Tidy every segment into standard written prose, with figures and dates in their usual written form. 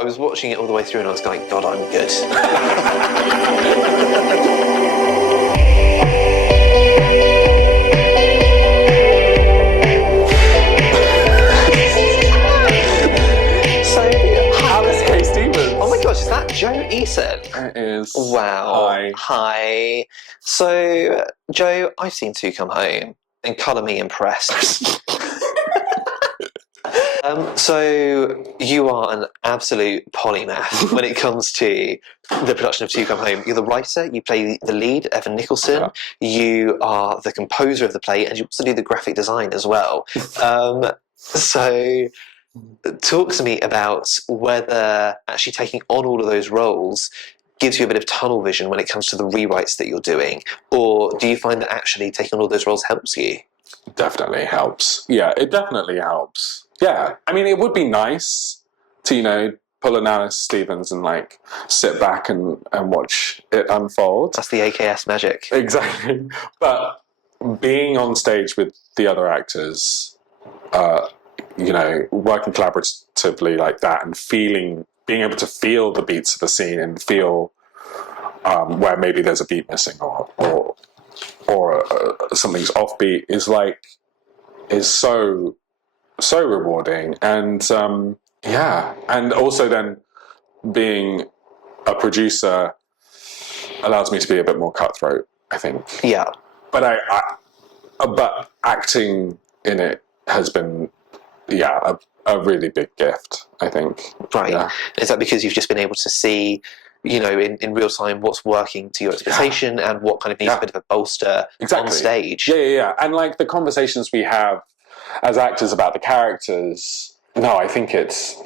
I was watching it all the way through and I was going, God, I'm good. Oh my gosh, is that Joe Eason? It is. Wow. Hi. So, Joe, I've seen Two Come Home, and colour me impressed. So, you are an absolute polymath when it comes to the production of Two Come Home. You're the writer, you play the lead, Evan Nicholson, you are the composer of the play, and you also do the graphic design as well. So, talk to me about whether actually taking on all of those roles gives you a bit of tunnel vision when it comes to the rewrites that you're doing, or do you find that actually taking on all those roles helps you? Definitely helps. Yeah, it definitely helps. Yeah, I mean, it would be nice to, pull an Alice Stevens and, sit back and watch it unfold. That's the AKS magic. Exactly. But being on stage with the other actors, working collaboratively like that and being able to feel the beats of the scene and feel where maybe there's a beat missing or something's offbeat is so rewarding. And and also then being a producer allows me to be a bit more cutthroat, I think. Yeah. But but acting in it has been a really big gift, I think. Right. Yeah. Is that because you've just been able to see, in real time what's working to your expectation and what kind of needs a bit of a bolster on stage? Yeah. And the conversations we have as actors about the characters, no, I think it's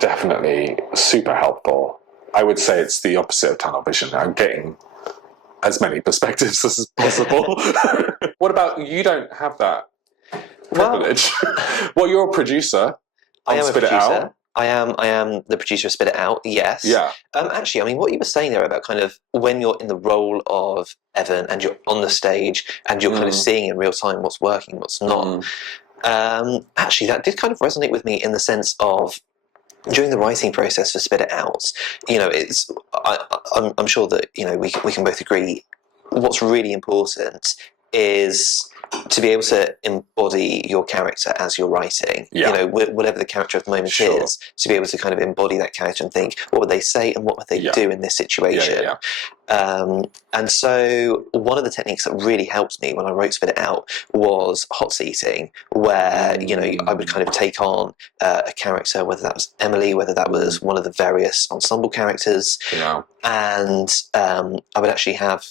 definitely super helpful. I would say it's the opposite of tunnel vision. I'm getting as many perspectives as possible. What about, you don't have that privilege? Well, you're a producer. I am a Spit It producer. Out. I am the producer of Spit It Out, yes. Yeah. Actually, I mean, what you were saying there about kind of when you're in the role of Evan and you're on the stage and you're kind of seeing in real time what's working, what's not. Actually, that did kind of resonate with me in the sense of during the writing process for Spit It Out, I'm sure that, we can both agree what's really important is to be able to embody your character as you're writing. Whatever the character of the moment is, to be able to kind of embody that character and think, what would they say and what would they do in this situation? And so one of the techniques that really helped me when I wrote Spit It Out was hot seating, where, I would kind of take on a character, whether that was Emily, whether that was one of the various ensemble characters, and I would actually have,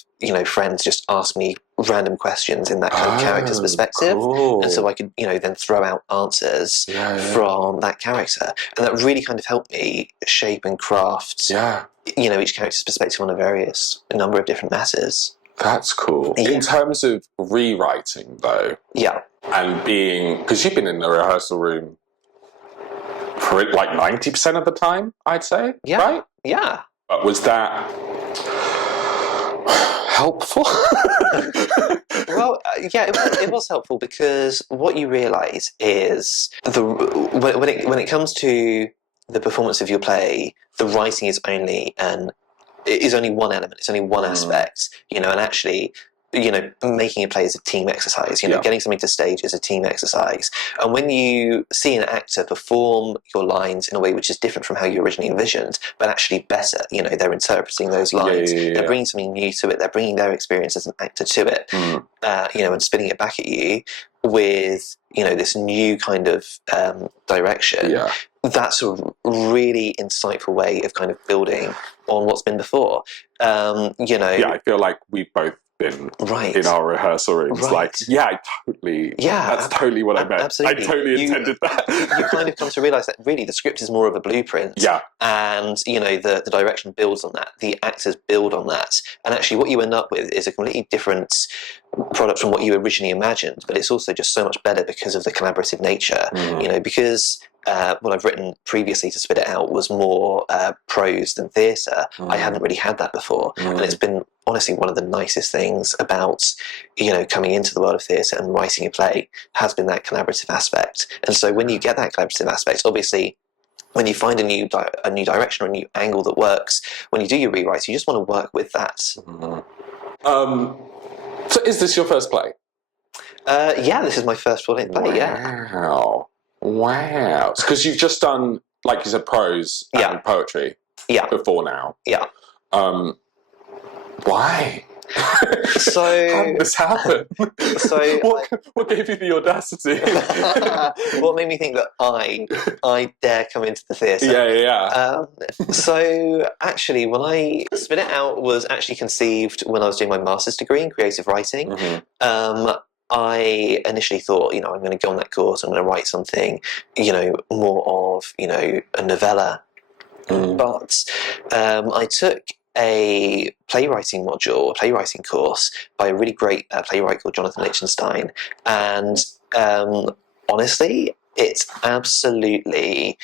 friends just ask me random questions in that kind of character's perspective, and so I could, then throw out answers from that character, and that really kind of helped me shape and craft each character's perspective on a number of different matters. That's cool. In terms of rewriting, though, and because you've been in the rehearsal room for 90% of the time, I'd say, right? Yeah. But was that helpful? Well, it was helpful because what you realise is when it comes to the performance of your play, the writing is only one element. It's only one aspect, and actually, making a play is a team exercise. Getting something to stage is a team exercise. And when you see an actor perform your lines in a way which is different from how you originally envisioned, but actually better, they're interpreting those lines, they're bringing something new to it, they're bringing their experience as an actor to it, and spinning it back at you with, this new kind of direction. That's a really insightful way of kind of building on what's been before. I feel like we've both been in our rehearsal rooms. That's totally what I meant. Absolutely. I totally intended that. You kind of come to realise that really the script is more of a blueprint. And, the direction builds on that. The actors build on that. And actually what you end up with is a completely different product from what you originally imagined, but it's also just so much better because of the collaborative nature. Because what I've written previously to Spit It Out was more prose than theatre. I hadn't really had that before, and it's been honestly one of the nicest things about coming into the world of theatre and writing a play has been that collaborative aspect. And so when you get that collaborative aspect, obviously when you find a new direction or a new angle that works, when you do your rewrites, you just want to work with that. So is this your first play? Yeah, this is my first full-length play. Wow. Because you've just done, like you said, prose and poetry. Before now. Why? So how did this happen? So what gave you the audacity? What made me think that I dare come into the theatre? So actually, when I Spit It Out was actually conceived when I was doing my master's degree in creative writing. I initially thought, I'm going to go on that course. I'm going to write something, more of, a novella. But I took a playwriting module, a playwriting course by a really great playwright called Jonathan Lichtenstein. And honestly, it's absolutely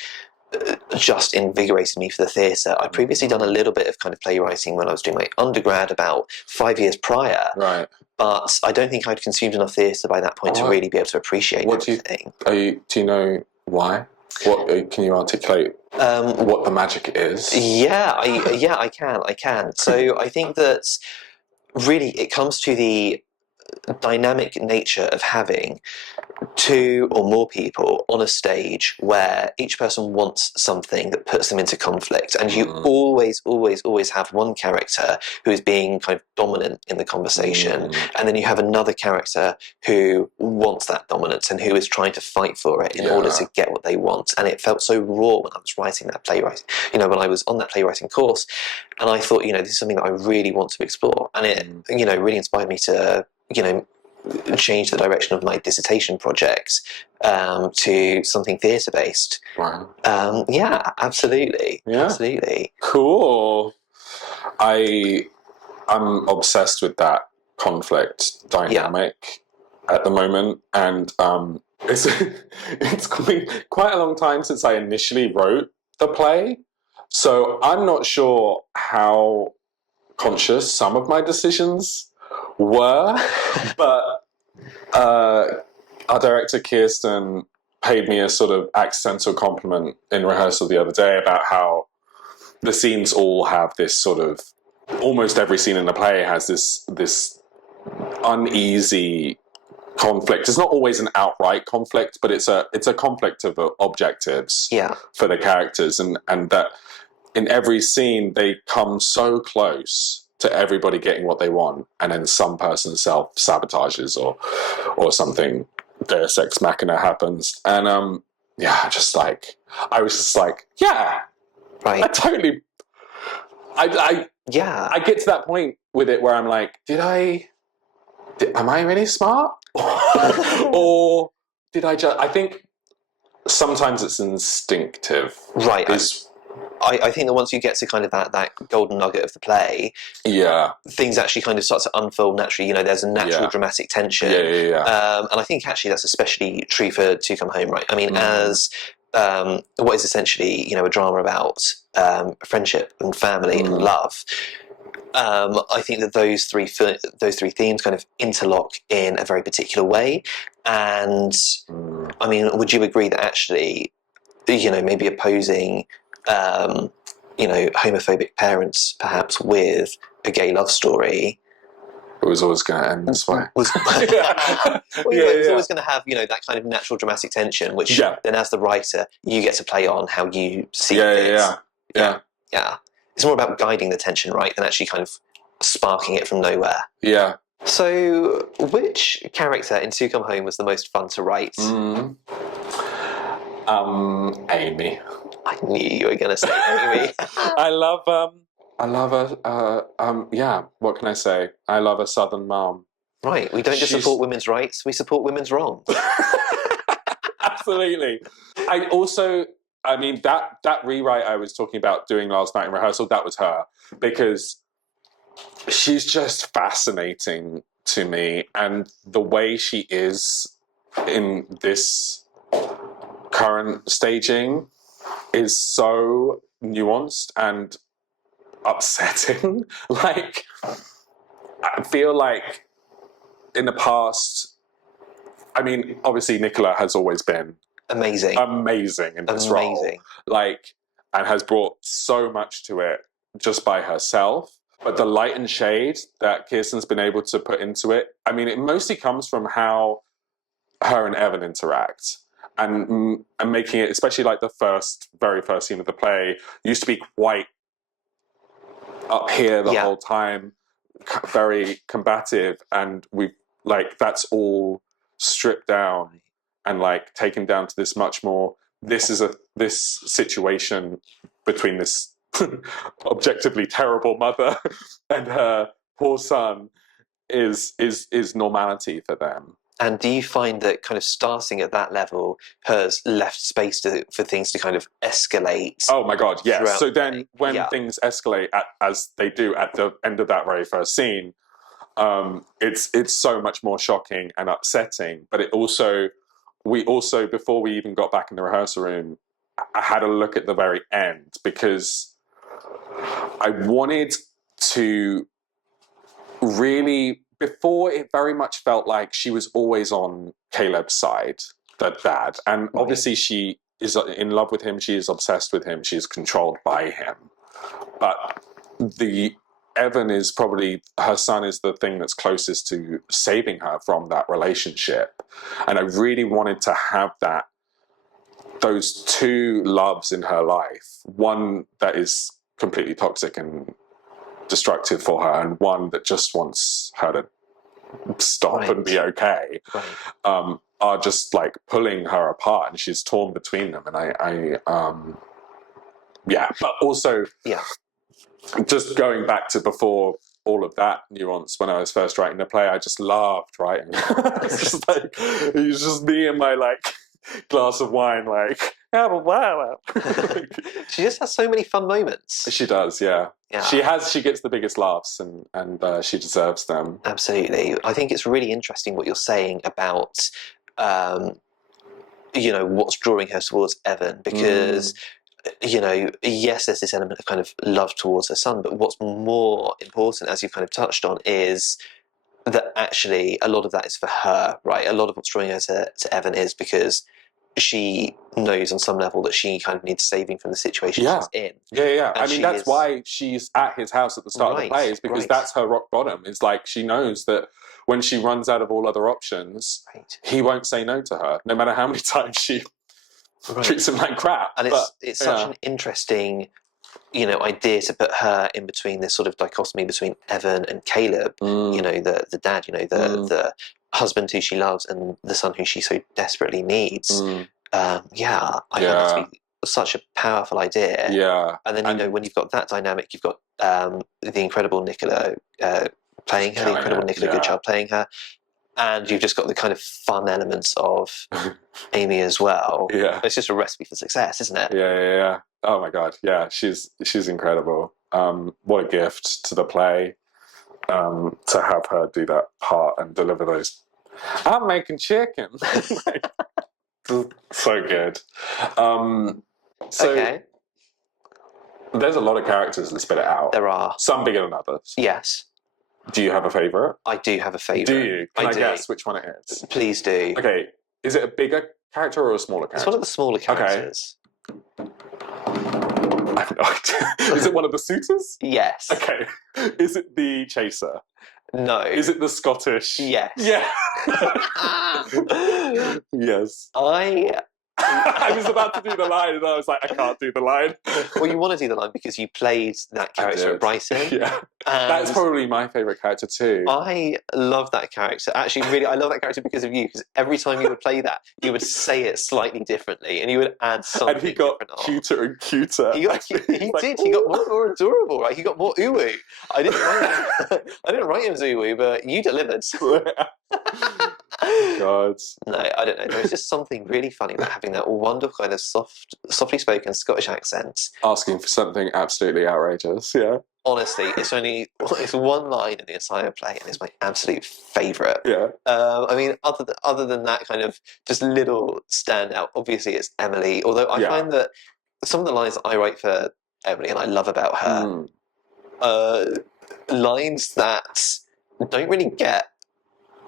just invigorated me for the theatre. I'd previously done a little bit of kind of playwriting when I was doing my undergrad about 5 years prior. Right. But I don't think I'd consumed enough theatre by that point to really be able to appreciate everything. Do you know why? Can you articulate what the magic is? I can. So I think that really it comes to the dynamic nature of having 2 or more people on a stage where each person wants something that puts them into conflict, and you always have one character who is being kind of dominant in the conversation, and then you have another character who wants that dominance and who is trying to fight for it in order to get what they want. And it felt so raw when I was writing that playwriting, when I was on that playwriting course, and I thought, this is something that I really want to explore, and it really inspired me to change the direction of my dissertation project to something theatre-based. Wow. Absolutely. Cool. I'm obsessed with that conflict dynamic at the moment, and it's been quite a long time since I initially wrote the play, so I'm not sure how conscious some of my decisions were, but our director Kirsten paid me a sort of accidental compliment in rehearsal the other day about how the scenes all have this sort of, almost every scene in the play has this uneasy conflict. It's not always an outright conflict, but it's a conflict of objectives for the characters, and that in every scene they come so close to everybody getting what they want, and then some person self-sabotages or something, Deus Ex Machina happens, and I was just like, I totally, I get to that point with it where I'm like, am I really smart? Or did I just, I think sometimes it's instinctive. Right. I think that once you get to kind of that golden nugget of the play, things actually kind of start to unfold naturally. There's a natural dramatic tension. And I think actually that's especially true for To Come Home, right? I mean, as what is essentially, a drama about friendship and family and love. I think that those three themes kind of interlock in a very particular way. And I mean, would you agree that actually, maybe opposing homophobic parents perhaps with a gay love story, it was always going to end this way. It was always going to have that kind of natural dramatic tension, which then as the writer you get to play on how you see things. It's more about guiding the tension, right, than actually kind of sparking it from nowhere. So which character in To Come Home was the most fun to write? Amy. I knew you were going to say Amy. I love what can I say? I love a Southern mom. Right, we don't just support women's rights, we support women's wrongs. Absolutely. I mean, that rewrite I was talking about doing last night in rehearsal, that was her, because she's just fascinating to me, and the way she is in this current staging is so nuanced and upsetting. Like, I feel like in the past, I mean, obviously Nicola has always been amazing in this role. Like, and has brought so much to it just by herself. But the light and shade that Kirsten's been able to put into it, I mean, it mostly comes from how her and Evan interact. And making it, especially like the very first scene of the play, used to be quite up here the whole time, very combative, and that's all stripped down and like taken down to this much more. This situation between this objectively terrible mother and her poor son is normality for them. And do you find that kind of starting at that level has left space for things to kind of escalate? Oh my God, yes. So then when things escalate, as they do at the end of that very first scene, it's so much more shocking and upsetting. But we also, before we even got back in the rehearsal room, I had a look at the very end because I wanted to really... Before, it very much felt like she was always on Caleb's side, the dad. And obviously she is in love with him, she is obsessed with him, she is controlled by him. But Evan is probably, her son is the thing that's closest to saving her from that relationship. And I really wanted to have those two loves in her life. One that is completely toxic and destructive for her, and one that just wants her to stop and be okay, are just like pulling her apart, and she's torn between them. And but also just going back to before all of that nuance, when I was first writing the play, I just laughed writing. It's just like, it was just me and my like glass of wine, like, oh wow. She just has so many fun moments. She does, yeah. She gets the biggest laughs, and she deserves them. Absolutely. I think it's really interesting what you're saying about what's drawing her towards Evan, because yes, there's this element of kind of love towards her son, but what's more important, as you've kind of touched on, is that actually a lot of that is for her, right? A lot of what's drawing her to Evan is because she knows on some level that she kind of needs saving from the situation she's in. Yeah. I mean, that's why she's at his house at the start of the play, is because that's her rock bottom. It's like she knows that when she runs out of all other options, he won't say no to her, no matter how many times she treats him like crap. And it's such an interesting idea to put her in between this sort of dichotomy between Evan and Caleb, the dad, the husband who she loves and the son who she so desperately needs. I find that to be such a powerful idea. Yeah. And then, when you've got that dynamic, you've got the incredible Nicola playing her, the incredible Nicola Goodchild playing her, and you've just got the kind of fun elements of Amy as well. Yeah. It's just a recipe for success, isn't it? Yeah. Oh my God, yeah, she's incredible. What a gift to the play, to have her do that part and deliver those. I'm making chicken. So good. There's a lot of characters that spit it out. There are. Some bigger than others. Yes. Do you have a favourite? I do have a favourite. Do you? Can I guess which one it is? Please do. Okay. Is it a bigger character or a smaller character? It's one of the smaller characters. Okay. I have no idea. Is it one of the suitors? Yes. Okay. Is it the chaser? No. Is it the Scottish? Yes. Yeah. Yes. I was about to do the line and I was like, I can't do the line. Well, you want to do the line because you played that character at Brighton. Yeah. That's probably my favourite character too. I love that character. Actually, really, I love that character because of you, because every time you would play that, you would say it slightly differently and you would add something. And he got cuter and cuter. He did. He got more and more adorable, right? He got more uwu. I didn't write him as uwu, but you delivered. God. No, I don't know. There's just something really funny about having that wonderful kind of softly spoken Scottish accent. Asking for something absolutely outrageous, yeah. Honestly, it's one line in the entire play, and it's my absolute favourite. Yeah. I mean, other than that kind of just little standout, obviously it's Emily. Although I find that some of the lines that I write for Emily and I love about her, lines that don't really get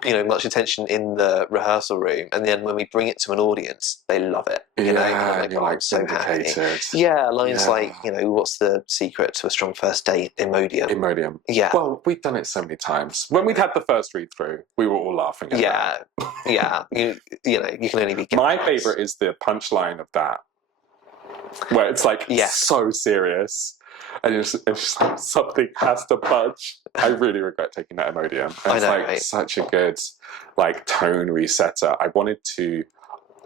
much attention in the rehearsal room, and then when we bring it to an audience, they love it. And I'm like, I'm so happy. Yeah, lines like, what's the secret to a strong first date? Imodium. Imodium. Yeah. Well, we've done it so many times. When we'd had the first read through, we were all laughing at that. Yeah. You can only be. My favourite is the punchline of that, where it's like so serious. And it's just like, something has to budge. I really regret taking that Imodium. It's like such a good tone resetter. I wanted to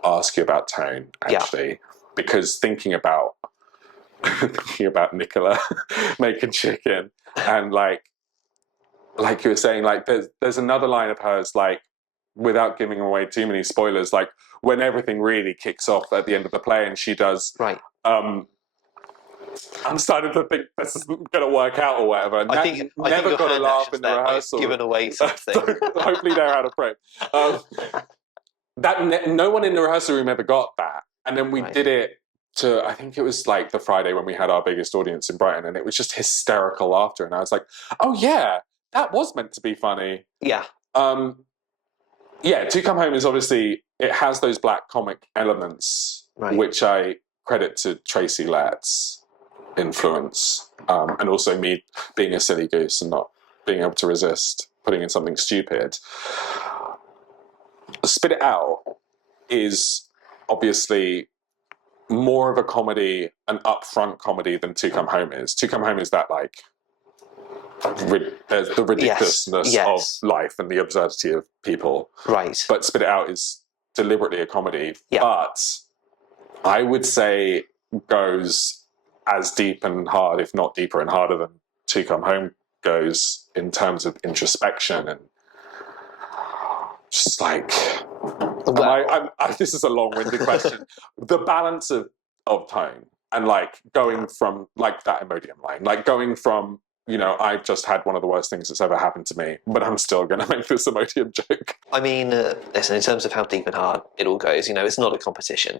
ask you about tone, actually, because thinking about Nicola making chicken, and like you were saying, there's another line of hers, without giving away too many spoilers, when everything really kicks off at the end of the play, and she does I'm starting to think this isn't going to work out or whatever. And I think never got a laugh in the rehearsal. Given away something. Hopefully they're out of frame. No one in the rehearsal room ever got that. And then we did it to, I think it was the Friday when we had our biggest audience in Brighton, and it was just hysterical laughter. And I was like, oh yeah, that was meant to be funny. Yeah. To Come Home is obviously, it has those black comic elements, which I credit to Tracy Lett's influence, and also me being a silly goose and not being able to resist putting in something stupid. Spit It Out is obviously more of a comedy, an upfront comedy, than To Come Home is. To Come Home is that the ridiculousness of life and the absurdity of people. Right. But Spit It Out is deliberately a comedy. Yeah. But I would say goes as deep and hard, if not deeper and harder, than To Come Home goes in terms of introspection and just this is a long-winded question. The balance of tone and going from that Imodium line, going from I've just had one of the worst things that's ever happened to me, but I'm still going to make this Imodium joke. I mean, listen, in terms of how deep and hard it all goes, it's not a competition.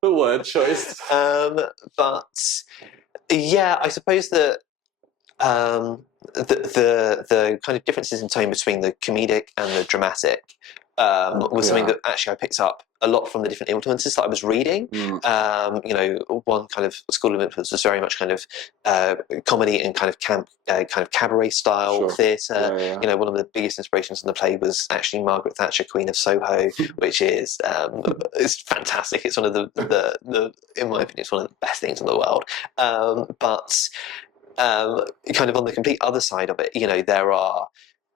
The word choice. But yeah, I suppose that the kind of differences in tone between the comedic and the dramatic was something that actually I picked up a lot from the different influences that I was reading. One kind of school of influence was very much kind of comedy and kind of cabaret style theatre. One of the biggest inspirations in the play was actually Margaret Thatcher, Queen of Soho, which is fantastic. It's one of the in my opinion, it's one of the best things in the world. But kind of on the complete other side of it, there are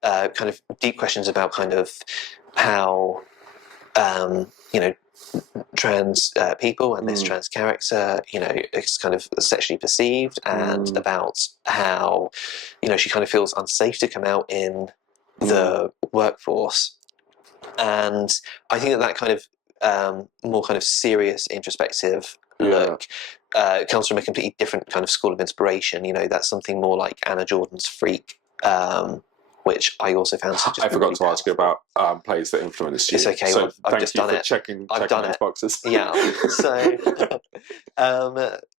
kind of deep questions about kind of how trans people and this trans character, is kind of sexually perceived, and about how, she kind of feels unsafe to come out in the workforce. And I think that kind of more kind of serious, introspective look comes from a completely different kind of school of inspiration. That's something more like Anna Jordan's Freak, which I also found. I forgot to ask you about plays that influenced you. It's okay. So I've just done it. Checking I've done those it. Boxes. Yeah.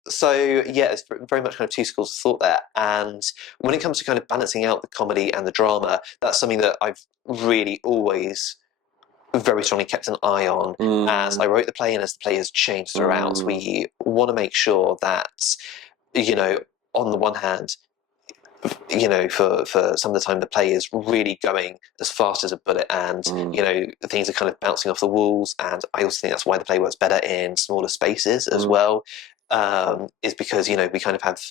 So yeah, it's very much kind of two schools of thought there. And when it comes to kind of balancing out the comedy and the drama, that's something that I've really always very strongly kept an eye on as I wrote the play and as the play has changed throughout. We want to make sure that, on the one hand, for some of the time the play is really going as fast as a bullet, and things are kind of bouncing off the walls, and I also think that's why the play works better in smaller spaces as well, is because we kind of have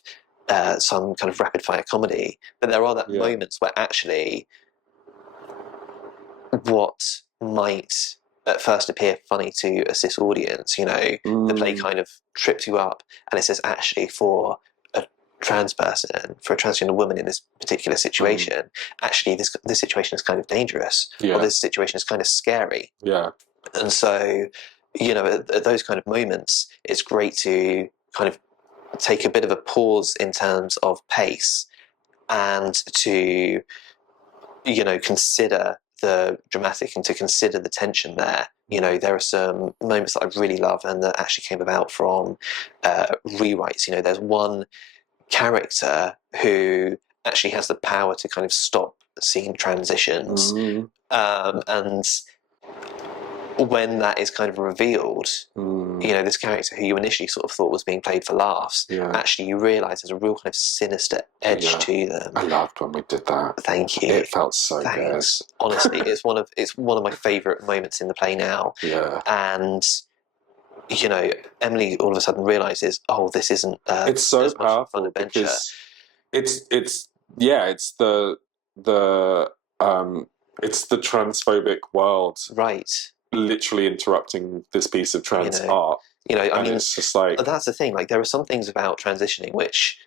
some kind of rapid fire comedy, but there are moments where actually what might at first appear funny to a cis audience, the play kind of trips you up, and it says actually for a trans person, for a transgender woman in this particular situation, actually this situation is kind of dangerous, or this situation is kind of scary. Yeah. And so, at those kind of moments, it's great to kind of take a bit of a pause in terms of pace and to, consider the dramatic and to consider the tension there. There are some moments that I really love and that actually came about from rewrites. There's one character who actually has the power to kind of stop scene transitions, and when that is kind of revealed, this character who you initially sort of thought was being played for laughs, actually you realise there's a real kind of sinister edge to them. I loved when we did that. Thank you. It felt so good. Honestly, it's one of my favourite moments in the play now. Yeah. And Emily all of a sudden realises, oh, this isn't. It's so powerful fun adventure. It's the transphobic world, right? Literally interrupting this piece of trans art. I mean, it's just like, that's the thing. Like, there are some things about transitioning which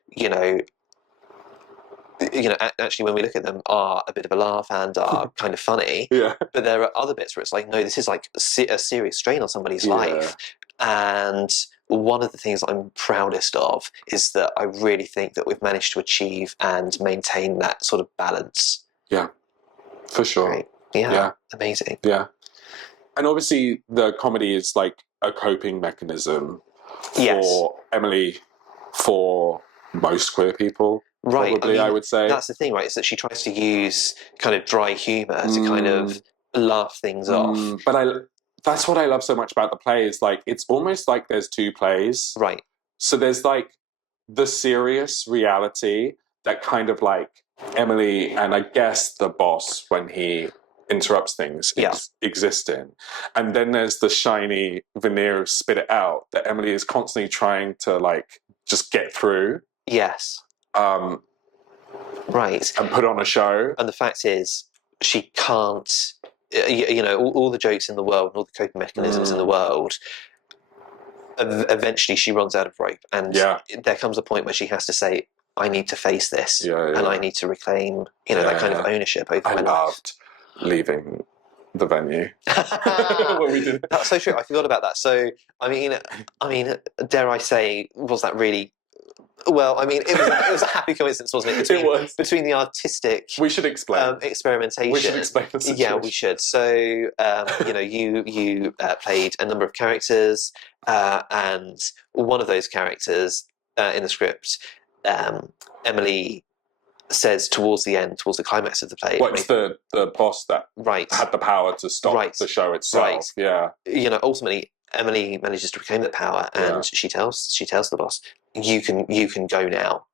actually, when we look at them, are a bit of a laugh and are kind of funny. Yeah. But there are other bits where it's like, no, this is like a serious strain on somebody's life. And one of the things I'm proudest of is that I really think that we've managed to achieve and maintain that sort of balance. Yeah, for sure. Right. Yeah, amazing. Yeah. And obviously the comedy is like a coping mechanism for Emily, for most queer people. Right. Probably, I would say. That's the thing, right? Is that she tries to use kind of dry humour to kind of laugh things off. But that's what I love so much about the play, is like, it's almost like there's two plays. Right. So there's like the serious reality that kind of like Emily and I guess the boss, when he interrupts things, exist in. And then there's the shiny veneer of spit it out that Emily is constantly trying to like just get through. Yes. Right. And put on a show. And the fact is, she can't, all the jokes in the world, all the coping mechanisms in the world, eventually she runs out of rope. And there comes a point where she has to say, I need to face this. And I need to reclaim, that kind of ownership over my life. I loved leaving the venue when we did. That's so true. I forgot about that. So, I mean, dare I say, was that really? Well, I mean, it was a happy coincidence, wasn't it? Between the artistic. We should explain experimentation. We should explain the situation. Yeah, we should. So, you played a number of characters, and one of those characters in the script, Emily says towards the climax of the play. What's the boss that had the power to stop the show itself? Right. Yeah. Ultimately, Emily manages to reclaim that power, and she tells the boss, "You can go now."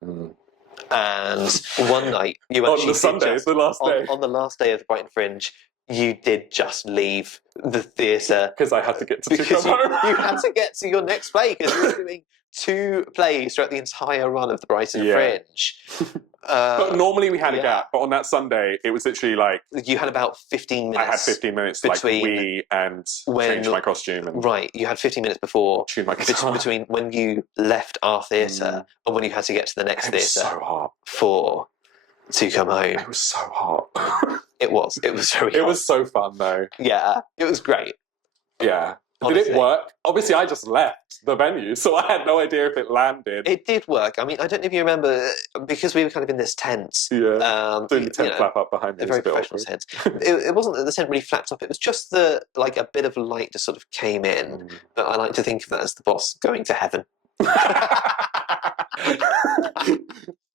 And one night, you actually on the Sunday, the last day, on the last day of the Brighton Fringe, you did just leave the theatre because I had to get to Tucumho. You had to get to your next play because you were doing 2 plays throughout the entire run of the Brighton Fringe. But normally we had a gap, but on that Sunday it was literally like you had about 15 minutes. I had 15 minutes between change my costume and you had 15 minutes before tune my guitar. Between when you left our theatre and when you had to get to the next theatre. So hot to come home. It was so hot. It was very hot. It was so fun though. Yeah, it was great. Yeah. Honestly. Did it work? Obviously, I just left the venue, so I had no idea if it landed. It did work. I mean, I don't know if you remember, because we were kind of in this tent. Doing the tent flap up behind me. A very professional tent. It wasn't that the tent really flapped up. It was just a bit of light just sort of came in. But I like to think of that as the boss going to heaven.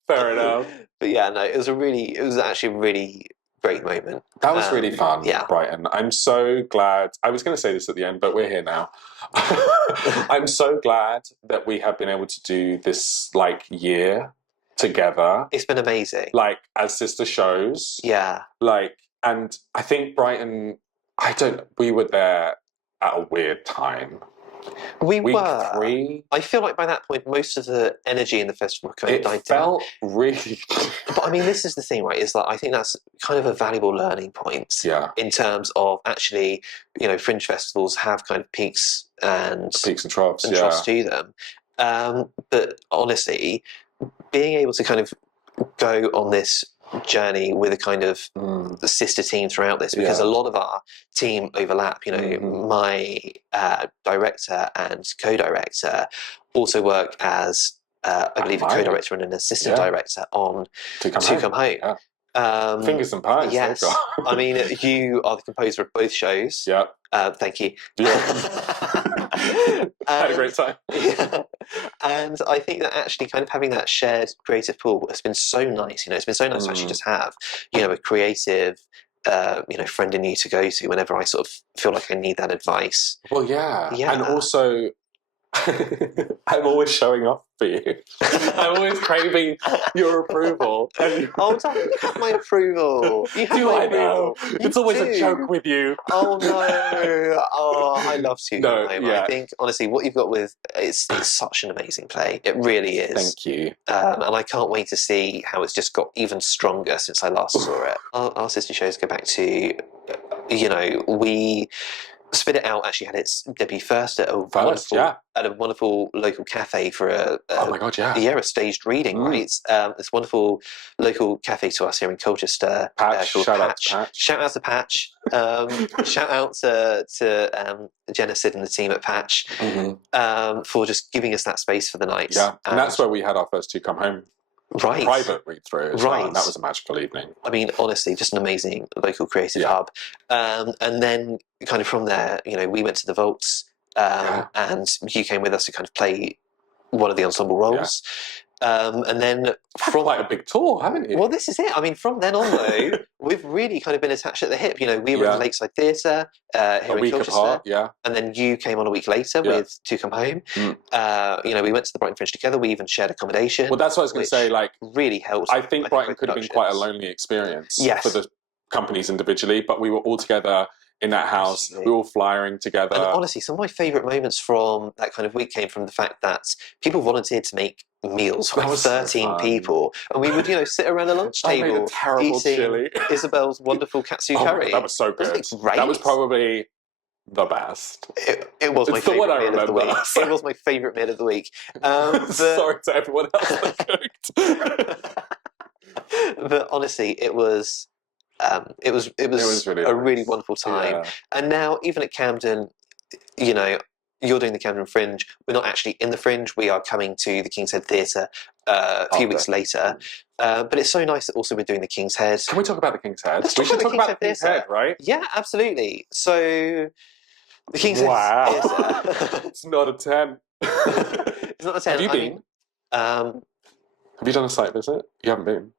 Fair enough. But yeah, no, it was actually a really great moment. That was really fun, Brighton. I'm so glad. I was going to say this at the end, but we're here now. I'm so glad that we have been able to do this year together. It's been amazing. As sister shows. Yeah. And I think Brighton, we were there at a weird time. We Week were. 3. I feel like by that point, most of the energy in the festival kind of died down. It felt really. But I mean, this is the thing, right? Is that I think that's kind of a valuable learning point. Yeah. In terms of actually, fringe festivals have kind of peaks and troughs, troughs to them. But honestly, being able to kind of go on this journey with a kind of sister team throughout this, because a lot of our team overlap. My director and co-director also work as I believe a co-director and an assistant director on To Come Home. Fingers and pies. Yes. I mean, you are the composer of both shows. Yeah. Thank you. Yeah. Had a great time. Yeah. And I think that actually kind of having that shared creative pool has been so nice. It's been so nice to actually just have, a creative, friend in you to go to whenever I sort of feel like I need that advice. Well, yeah. Yeah. And also, I'm always showing off for you. I'm always craving your approval. Oh, don't you have my approval? You have do my I know? approval. It's always a joke with you. Oh no! Oh, I love to. No, yeah. I think honestly, what you've got with it's such an amazing play. It really is. Thank you. And I can't wait to see how it's just got even stronger since I last saw it. Our sister shows go back to, we Spit It Out actually had its debut first at a wonderful local cafe for oh my god, yeah, a staged reading, right? This wonderful local cafe to us here in Colchester. Patch, shout out to Patch. Shout out to Patch. Shout out to Jenna, Sid, and the team at Patch for just giving us that space for the night. Yeah, and that's where we had our first two come home. Right. Private read through as well, and that was a magical evening. I mean, honestly, just an amazing local creative hub. And then kind of from there, we went to the Vaults, and you came with us to kind of play one of the ensemble roles. And then from quite a big tour, haven't you? Well, this is it. I mean, from then on, though, we've really kind of been attached at the hip. We were in the Lakeside Theatre here in Colchester, and then you came on a week later with To Come Home. We went to the Brighton Fringe together. We even shared accommodation. Well, that's what I was going to say. Like, really helped. I think Brighton could have been quite a lonely experience for the companies individually, but we were all together in that house. We were all flying together. And honestly, some of my favourite moments from that kind of week came from the fact that people volunteered to make meals for 13 people, and we would sit around a lunch table terrible eating chili. Isabel's wonderful katsu curry. That was so good. Wasn't it great? That was probably the best. It was my favourite meal of the week. So. It was my favourite meal of the week. Sorry to everyone else that cooked. But honestly, it was really a really wonderful time. And now, even at Camden, you're doing the Camden Fringe. We're not actually in the Fringe. We are coming to the King's Head Theatre a few weeks later. But it's so nice that also we're doing the King's Head. Can we talk about the King's Head? We should talk about the King's Head, right? Yeah, absolutely. So, the King's Head Theatre. It's not a 10. It's not a 10. Have you been? Have you done a site visit? You haven't been?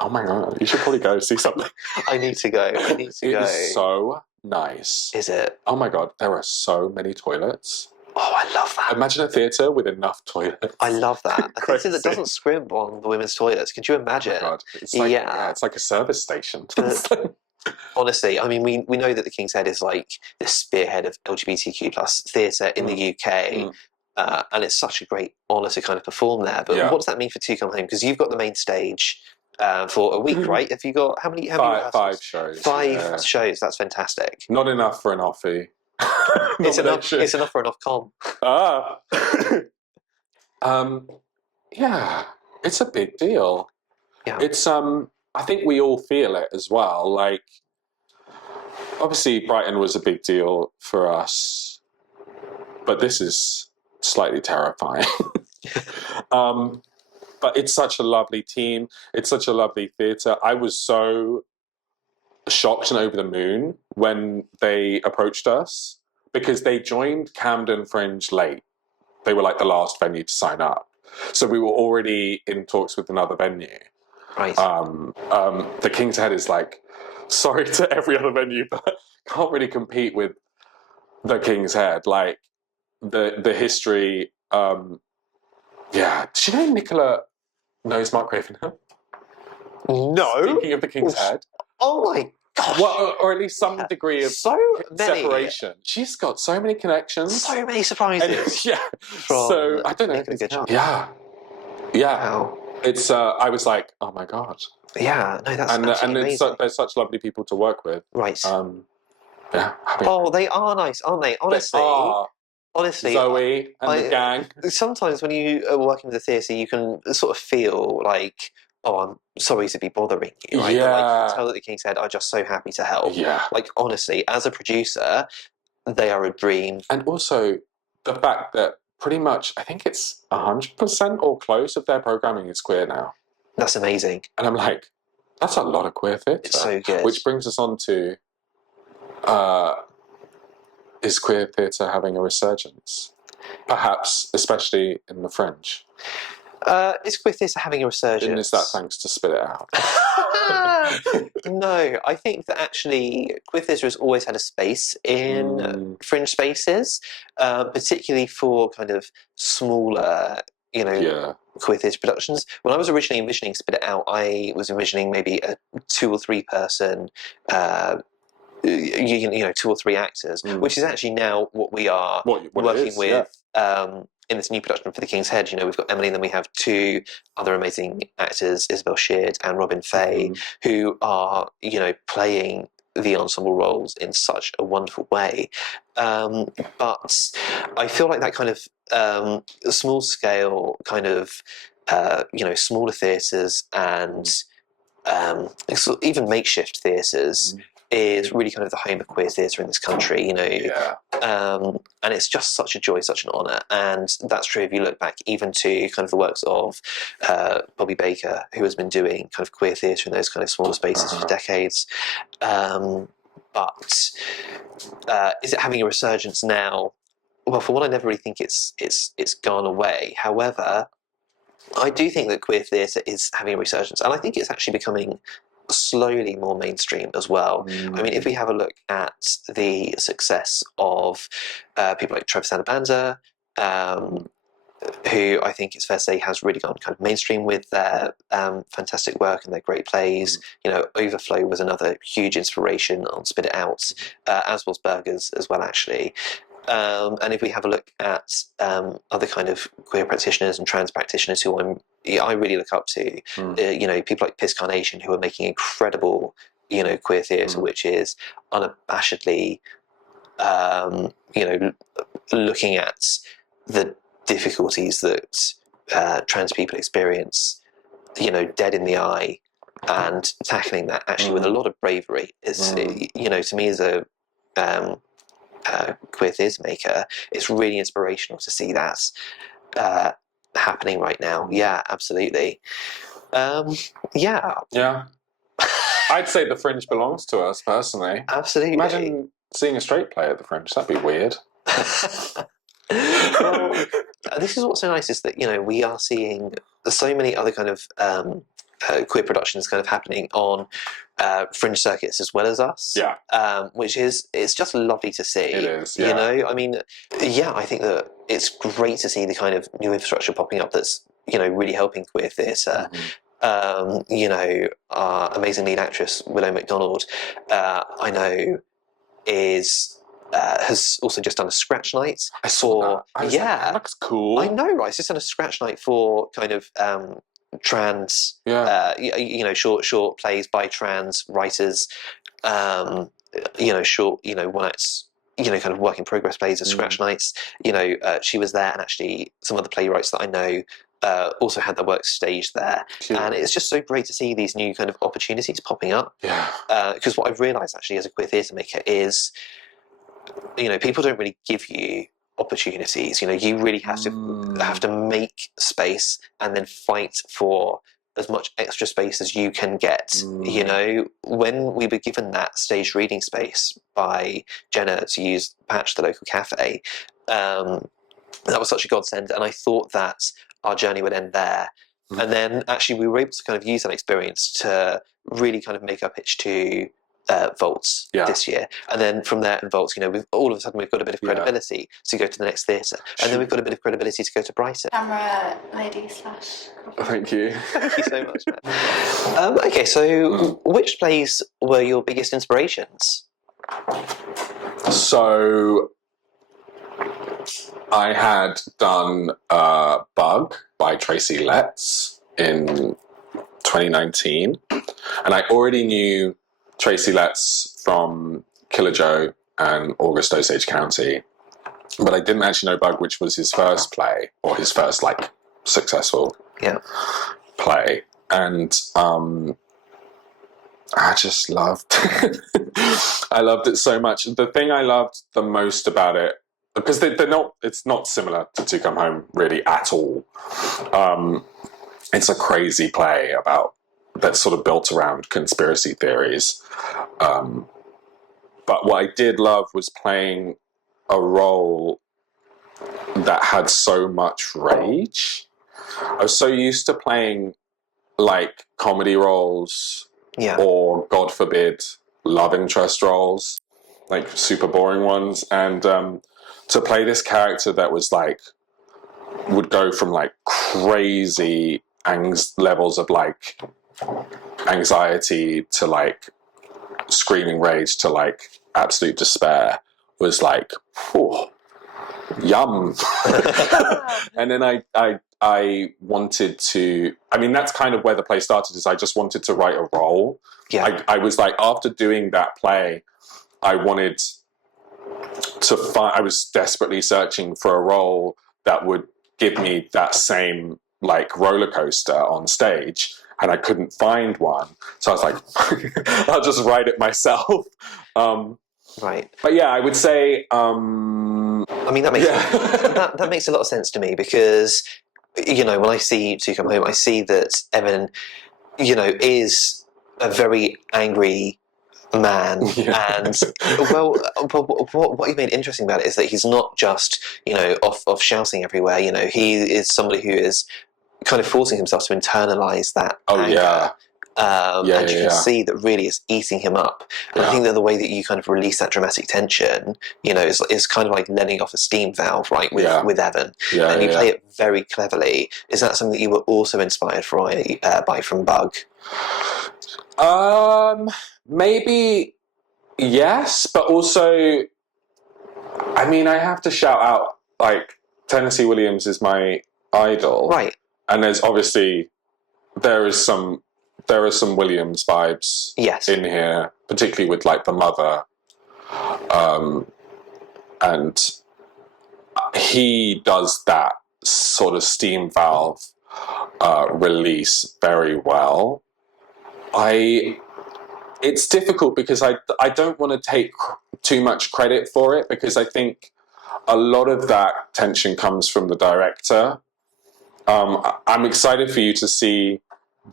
Oh my god, you should probably go see something. I need to go. It is so nice. Is it? Oh my god, there are so many toilets. Oh, I love that. Imagine a theatre with enough toilets. I love that. A theatre that doesn't scrimp on the women's toilets. Could you imagine? Oh my god. It's like, it's like a service station. Honestly, I mean, we know that the King's Head is like the spearhead of LGBTQ plus theatre in the UK. And it's such a great honour to kind of perform there. But what does that mean for To Come Home? Because you've got the main stage for a week, right? Have you got how many? Five shows. Five shows. That's fantastic. Not enough for an offie. It's enough. It's enough for an Ofcom. Yeah, it's a big deal. Yeah. It's I think we all feel it as well. Like, obviously, Brighton was a big deal for us, but this is slightly terrifying. But it's such a lovely team. It's such a lovely theatre. I was so shocked and over the moon when they approached us because they joined Camden Fringe late. They were like the last venue to sign up. So we were already in talks with another venue. Right. The King's Head is like, sorry to every other venue, but can't really compete with the King's Head. Like, the history... yeah. Do you know Nicola knows Mark Ravenhill? No. Speaking of the King's Head. Oh my gosh. Well, or at least some degree of separation. She's got so many connections. So many surprises. So, I don't know. Yeah. Wow. It's, I was like, oh my God. Yeah. No, that's amazing. They're such lovely people to work with. Right. Yeah. Oh, they are nice, aren't they? Honestly. Honestly, Zoe and the gang. Sometimes when you are working with the theatre, you can sort of feel like, oh, I'm sorry to be bothering you. Right? Yeah. But, like, you can tell that the King's Head are just so happy to help. Yeah. Like, honestly, as a producer, they are a dream. And also the fact that pretty much, I think it's 100% or close of their programming is queer now. That's amazing. And I'm like, that's a lot of queer theatre. It's so good. Which brings us on to... is queer theatre having a resurgence? Perhaps, especially in the fringe. Is queer theatre having a resurgence? And is that thanks to Spit It Out? No, I think that actually queer theatre has always had a space in fringe spaces, particularly for kind of smaller, queer theatre productions. When I was originally envisioning Spit It Out, I was envisioning maybe a 2 or 3 person, 2 or 3 actors, which is actually now what we are working with. Yeah. In this new production for The King's Head, we've got Emily, and then we have 2 other amazing actors, Isabel Sheard and Robin Fay, who are, playing the ensemble roles in such a wonderful way. But I feel like that kind of small scale, kind of, smaller theatres and even makeshift theatres is really kind of the home of queer theatre in this country, and it's just such a joy, such an honour. And that's true if you look back even to kind of the works of Bobby Baker, who has been doing kind of queer theatre in those kind of smaller spaces for decades. But is it having a resurgence now? Well, for one, I never really think it's gone away. However, I do think that queer theatre is having a resurgence, and I think it's actually becoming slowly more mainstream as well. I mean, if we have a look at the success of people like Trevor Sanabanda, who I think it's fair to say has really gone kind of mainstream with their fantastic work and their great plays. Overflow was another huge inspiration on Spit It Out, as was Burgers as well, actually. And if we have a look at other kind of queer practitioners and trans practitioners who I really look up to, people like Piss Carnation, who are making incredible, queer theatre, which is unabashedly, looking at the difficulties that trans people experience, dead in the eye, and tackling that actually with a lot of bravery. It's, to me as a queer theatre maker, it's really inspirational to see that happening right now. Yeah, absolutely. Yeah. I'd say the fringe belongs to us personally. Absolutely. Imagine seeing a straight play at the fringe. That'd be weird. Well, this is what's so nice, is that we are seeing so many other kind of queer productions kind of happening on fringe circuits as well as us. Which is, it's just lovely to see. It is. I mean, I think that it's great to see the kind of new infrastructure popping up that's really helping queer theatre. Our amazing lead actress Willow McDonald, I know, has also just done a scratch night. I saw that. That looks cool. I know, right? It's just done a scratch night for kind of trans, short plays by trans writers. Short, one act's, kind of work in progress plays as scratch nights. She was there, and actually some other playwrights that I know also had their work staged there. And it's just so great to see these new kind of opportunities popping up. Because what I've realised actually as a queer theatre maker is, people don't really give you opportunities. You really have to make space and then fight for as much extra space as you can get. When we were given that staged reading space by Jenna to use Patch, the local cafe, that was such a godsend, and I thought that our journey would end there. And then actually we were able to kind of use that experience to really kind of make our pitch to Vaults this year, and then from there in Vaults, we've all of a sudden we've got a bit of credibility to go to the next theatre, and then we've got a bit of credibility to go to Brighton. Camera lady / Thank you. Thank you so much, man. Okay, so which plays were your biggest inspirations? So I had done Bug by Tracy Letts in 2019, and I already knew Tracy Letts from Killer Joe and August Osage County, but I didn't actually know Bug, which was his first play, or his first successful play. And I just loved I loved it so much. The thing I loved the most about it, because it's not similar to Come Home really at all. It's a crazy play that's sort of built around conspiracy theories. But what I did love was playing a role that had so much rage. I was so used to playing like comedy roles, or God forbid, love interest roles, like super boring ones, and to play this character that was like would go from like crazy levels of like anxiety to like screaming rage to like absolute despair was like, whew, yum. And then I wanted to, I mean, that's kind of where the play started, is I just wanted to write a role. I was like, after doing that play, I wanted to find, I was desperately searching for a role that would give me that same like roller coaster on stage, and I couldn't find one. So I was like, I'll just write it myself. Right. But yeah, I would say... I mean, that makes that makes a lot of sense to me, because, you know, when I see To Come Home, I see that Evan, you know, is a very angry man, and well, what you made interesting about it is that he's not just, you know, off shouting everywhere. You know, he is somebody who is kind of forcing himself to internalize that anger. And you can see that really it's eating him up. And I think that the way that you kind of release that dramatic tension, you know, is kind of like letting off a steam valve, right, with Evan. And you play it very cleverly. Is that something that you were also inspired by from Bug? Maybe yes, but also, I mean, I have to shout out, like, Tennessee Williams is my idol. Right. And there's obviously, there are some Williams vibes in here, particularly with like the mother, and he does that sort of steam valve release very well. It's difficult because I don't want to take too much credit for it, because I think a lot of that tension comes from the director. I'm excited for you to see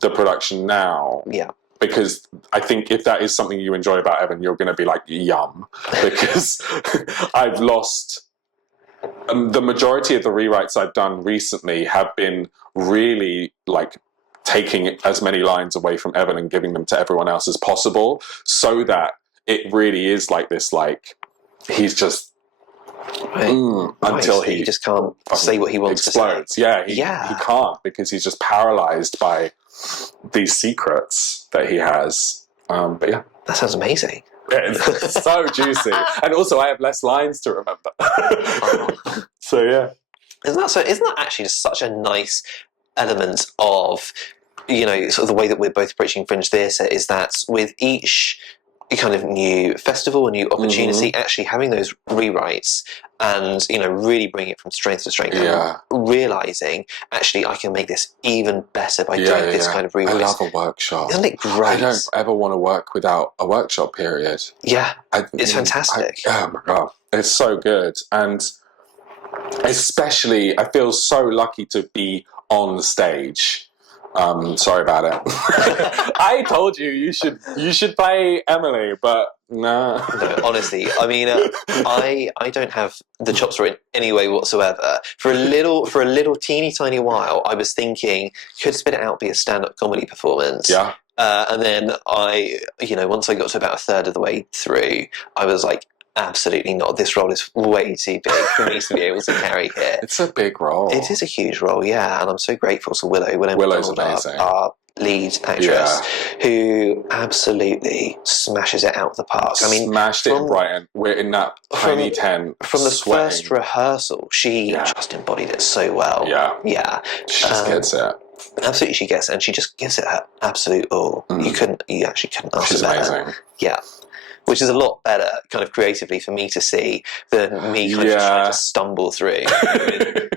the production now. Yeah. Because I think if that is something you enjoy about Evan, you're going to be like, yum. Because I've lost... the majority of the rewrites I've done recently have been really like taking as many lines away from Evan and giving them to everyone else as possible, so that it really is like this, like, he's just... until he just can't say what he wants explodes. to say. He can't, because he's just paralyzed by these secrets that he has. But yeah, that sounds amazing. It's so juicy, and also I have less lines to remember. So yeah, isn't that actually just such a nice element of, you know, sort of the way that we're both approaching fringe theatre, is that with each kind of new festival, a new opportunity, actually having those rewrites and, you know, really bring it from strength to strength, and realising, actually, I can make this even better by doing this kind of rewrite. I love a workshop. Isn't it great? I don't ever want to work without a workshop period. Yeah, it's fantastic. Oh my God, it's so good. And especially, I feel so lucky to be on stage. Sorry about it. I told you should play Emily, but no. No, honestly, I mean, I don't have the chops for it in any way whatsoever. For a little teeny tiny while, I was thinking, could Spit It Out be a stand-up comedy performance? Yeah. And then once I got to about a third of the way through, I was like, absolutely not. This role is way too big for me to be able to carry here. It's a big role. It is a huge role, yeah. And I'm so grateful to Willow's amazing. Our lead actress, who absolutely smashes it out of the park. I mean, smashed it in Brighton. We're in that tiny tent. From the first rehearsal, she just embodied it so well. Yeah. She just gets it. Absolutely, she gets it, and she just gives it her absolute all. You actually couldn't ask She's better. amazing. Yeah. Which is a lot better, kind of creatively, for me to see than me kind of just trying to stumble through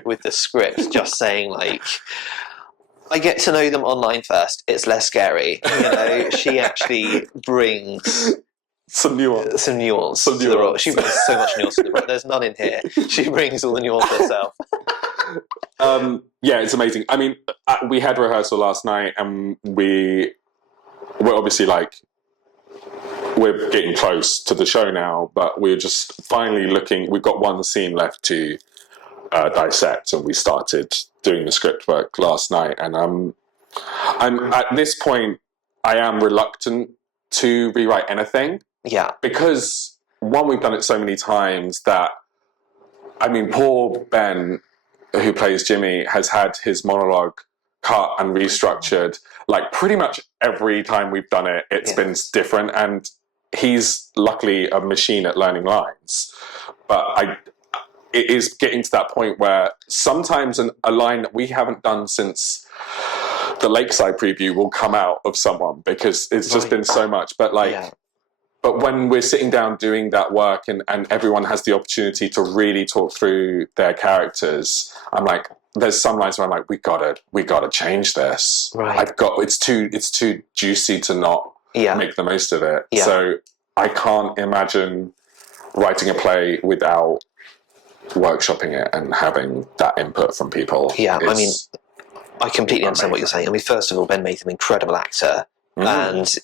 with the script, just saying, like, I get to know them online first. It's less scary. You know, she actually brings some nuance. To the role. She brings so much nuance to the role. There's none in here. She brings all the nuance herself. Yeah, it's amazing. I mean, we had rehearsal last night, and we're obviously like, we're getting close to the show now, but we're just finally looking. We've got one scene left to dissect, and we started doing the script work last night. And I'm at this point, I am reluctant to rewrite anything. Yeah. Because one, we've done it so many times that, I mean, poor Ben, who plays Jimmy, has had his monologue cut and restructured. Like pretty much every time we've done it, it's been different. And he's luckily a machine at learning lines. But it is getting to that point where sometimes a line that we haven't done since the Lakeside preview will come out of someone because it's just been so much. But but when we're sitting down doing that work and everyone has the opportunity to really talk through their characters, I'm like, there's some lines where I'm like, we gotta change this. Right. It's too juicy to not make the most of it. Yeah. So I can't imagine writing a play without workshopping it and having that input from people. Yeah, I mean, I completely understand what you're saying. I mean, first of all, Ben made an incredible actor, and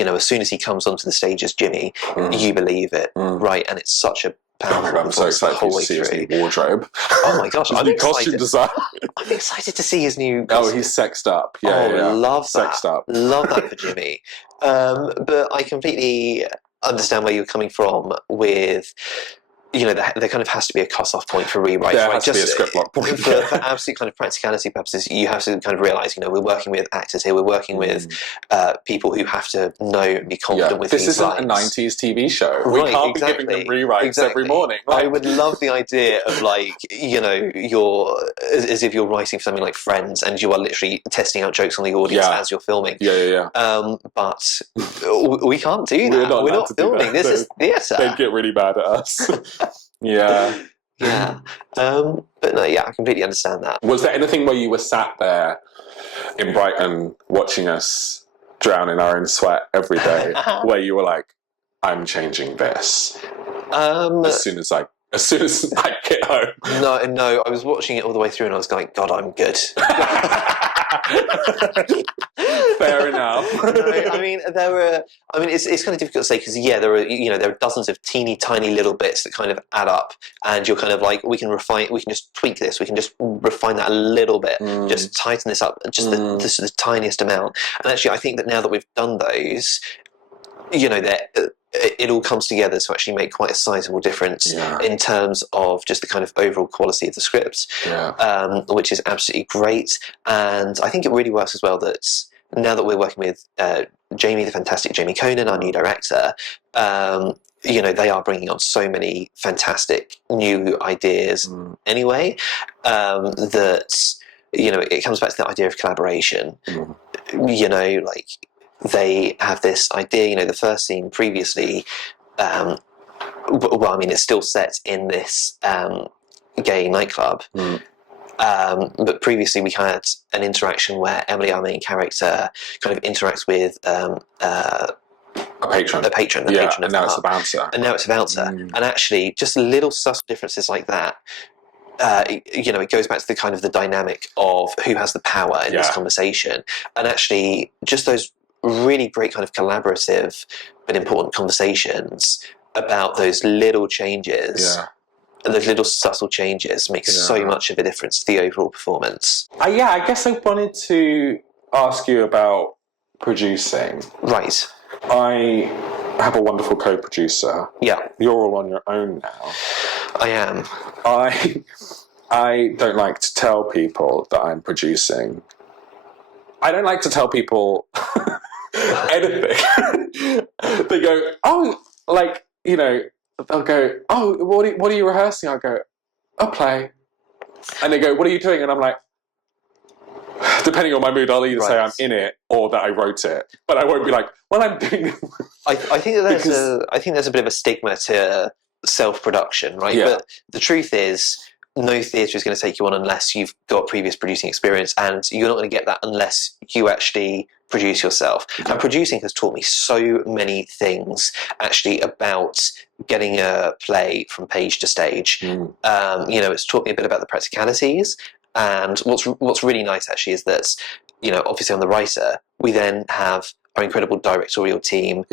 as soon as he comes onto the stage as Jimmy, you believe it, right? And it's such a powerful I'm so excited to see his new wardrobe. Oh my gosh, I'm excited. Costume design. I'm excited to see his new costume. Oh, he's sexed up. Yeah, love that. Sexed up. Love that for Jimmy. But I completely understand where you're coming from with, there kind of has to be a cut-off point for rewrites. There has to be a script block point. For absolute kind of practicality purposes, you have to kind of realise, we're working with actors here, we're working with people who have to know and be confident with these lines. This isn't a 90s TV show. We can't be giving them rewrites every morning. I would love the idea of, you're as if you're writing for something like Friends and you are literally testing out jokes on the audience as you're filming. But we can't do that. We're not filming. This is theatre. They'd get really mad at us. Yeah. But no, I completely understand that. Was there anything where you were sat there in Brighton watching us drown in our own sweat every day where you were like, I'm changing this as soon as I get home? No, I was watching it all the way through and I was going, God, I'm good. Fair enough. It's kind of difficult to say because there are dozens of teeny tiny little bits that kind of add up, and you're kind of like, we can just tweak this, we can just refine that a little bit, just tighten this up, just the tiniest amount. And actually, I think that now that we've done those, it all comes together to actually make quite a sizable difference in terms of just the kind of overall quality of the script, which is absolutely great. And I think it really works as well that now that we're working with Jamie, the fantastic Jamie Conan, our new director, they are bringing on so many fantastic new ideas anyway, that, it comes back to that idea of collaboration. They have this idea, the first scene previously, it's still set in this gay nightclub, but previously we had an interaction where Emily, our main character, kind of interacts with a patron. And now it's a bouncer. And actually, just little subtle differences like that, it goes back to the kind of the dynamic of who has the power in this conversation. And actually, just those really great kind of collaborative but important conversations about those little changes and those little subtle changes make so much of a difference to the overall performance. I guess I wanted to ask you about producing. Right. I have a wonderful co-producer. Yeah. You're all on your own now. I am. I don't like to tell people that I'm producing. I don't like to tell people anything. They go, they'll go, oh, what are you rehearsing? I'll go, a play. And they go, what are you doing? And I'm like, depending on my mood, I'll either say I'm in it or that I wrote it. But I won't be like, well, I'm doing it. I think there's a bit of a stigma to self-production, right? Yeah. But the truth is, no theatre is going to take you on unless you've got previous producing experience, and you're not going to get that unless you actually produce yourself. Okay. And producing has taught me so many things actually about getting a play from page to stage. It's taught me a bit about the practicalities, and what's really nice actually is that, obviously on the writer, we then have our incredible directorial team.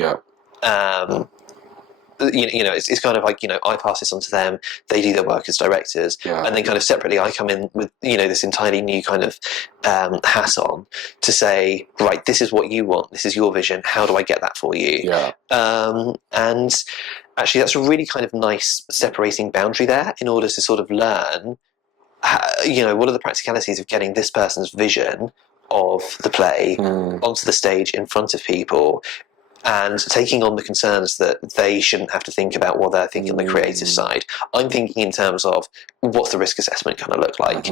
it's kind of like, I pass this on to them, they do their work as directors, and then kind of separately I come in with, this entirely new kind of hat on to say, right, this is what you want, this is your vision, how do I get that for you? And actually that's a really kind of nice separating boundary there in order to sort of learn, what are the practicalities of getting this person's vision of the play onto the stage in front of people, and taking on the concerns that they shouldn't have to think about while they're thinking on the creative side. I'm thinking in terms of, what's the risk assessment going to look like?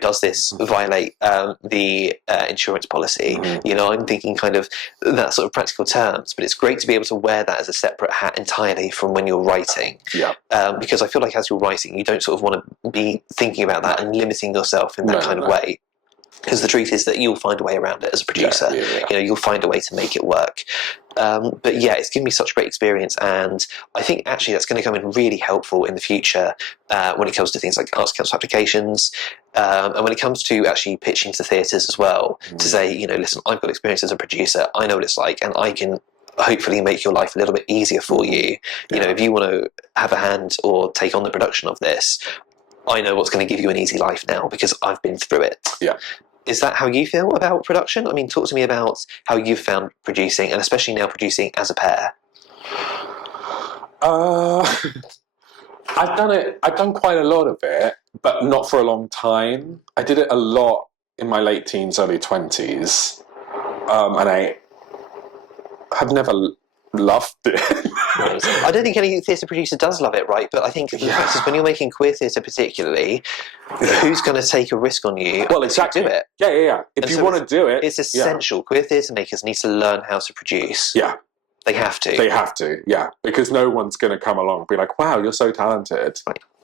Does this violate the insurance policy? I'm thinking kind of that sort of practical terms, but it's great to be able to wear that as a separate hat entirely from when you're writing. Because I feel like as you're writing, you don't sort of want to be thinking about that and limiting yourself in that kind of way. Because the truth is that you'll find a way around it as a producer. You'll find a way to make it work. But yeah, it's given me such great experience, and I think actually that's going to come in really helpful in the future when it comes to things like Arts Council applications, and when it comes to actually pitching to theatres as well, to say, listen, I've got experience as a producer, I know what it's like, and I can hopefully make your life a little bit easier for you. If you want to have a hand or take on the production of this, I know what's going to give you an easy life now because I've been through it. Is that how you feel about production? I mean, talk to me about how you've found producing, and especially now producing as a pair. I've done quite a lot of it, but not for a long time. I did it a lot in my late teens, early 20s, and I have never loved it. I don't think any theatre producer does love it, right? But I think the fact is, when you're making queer theatre particularly, who's going to take a risk on you? Well, exactly. Do it. Yeah. If you want to do it, it's essential. Queer theatre makers need to learn how to produce. They have to. They have to, because no one's going to come along and be like, wow, you're so talented.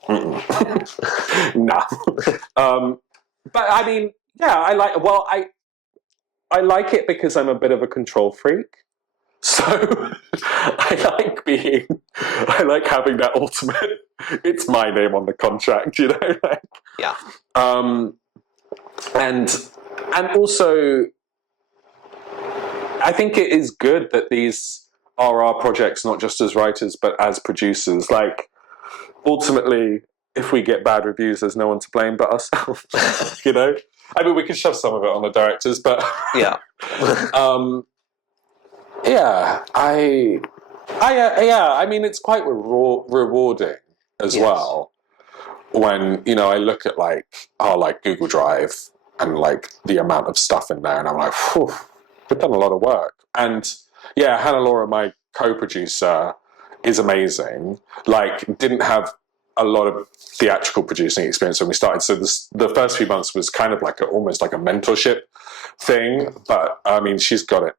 Nah. But I mean, I like it because I'm a bit of a control freak. So I like having that ultimate, it's my name on the contract, and also I think it is good that these are our projects, not just as writers, but as producers. Like, ultimately, if we get bad reviews, there's no one to blame but ourselves, I mean, we can shove some of it on the directors, but I mean, it's quite rewarding as well when, I look at like Google Drive and like the amount of stuff in there, and I'm like, whew, we've done a lot of work. And Hannah Laura, my co-producer, is amazing. Like, didn't have a lot of theatrical producing experience when we started, so the first few months was kind of like almost like a mentorship thing, but I mean, she's got it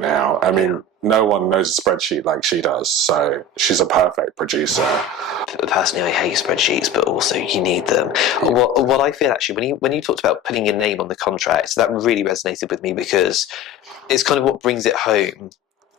now. I mean, no one knows a spreadsheet like she does, so she's a perfect producer. Personally, I hate spreadsheets, but also you need them. What I feel actually, when you talked about putting your name on the contract, that really resonated with me, because it's kind of what brings it home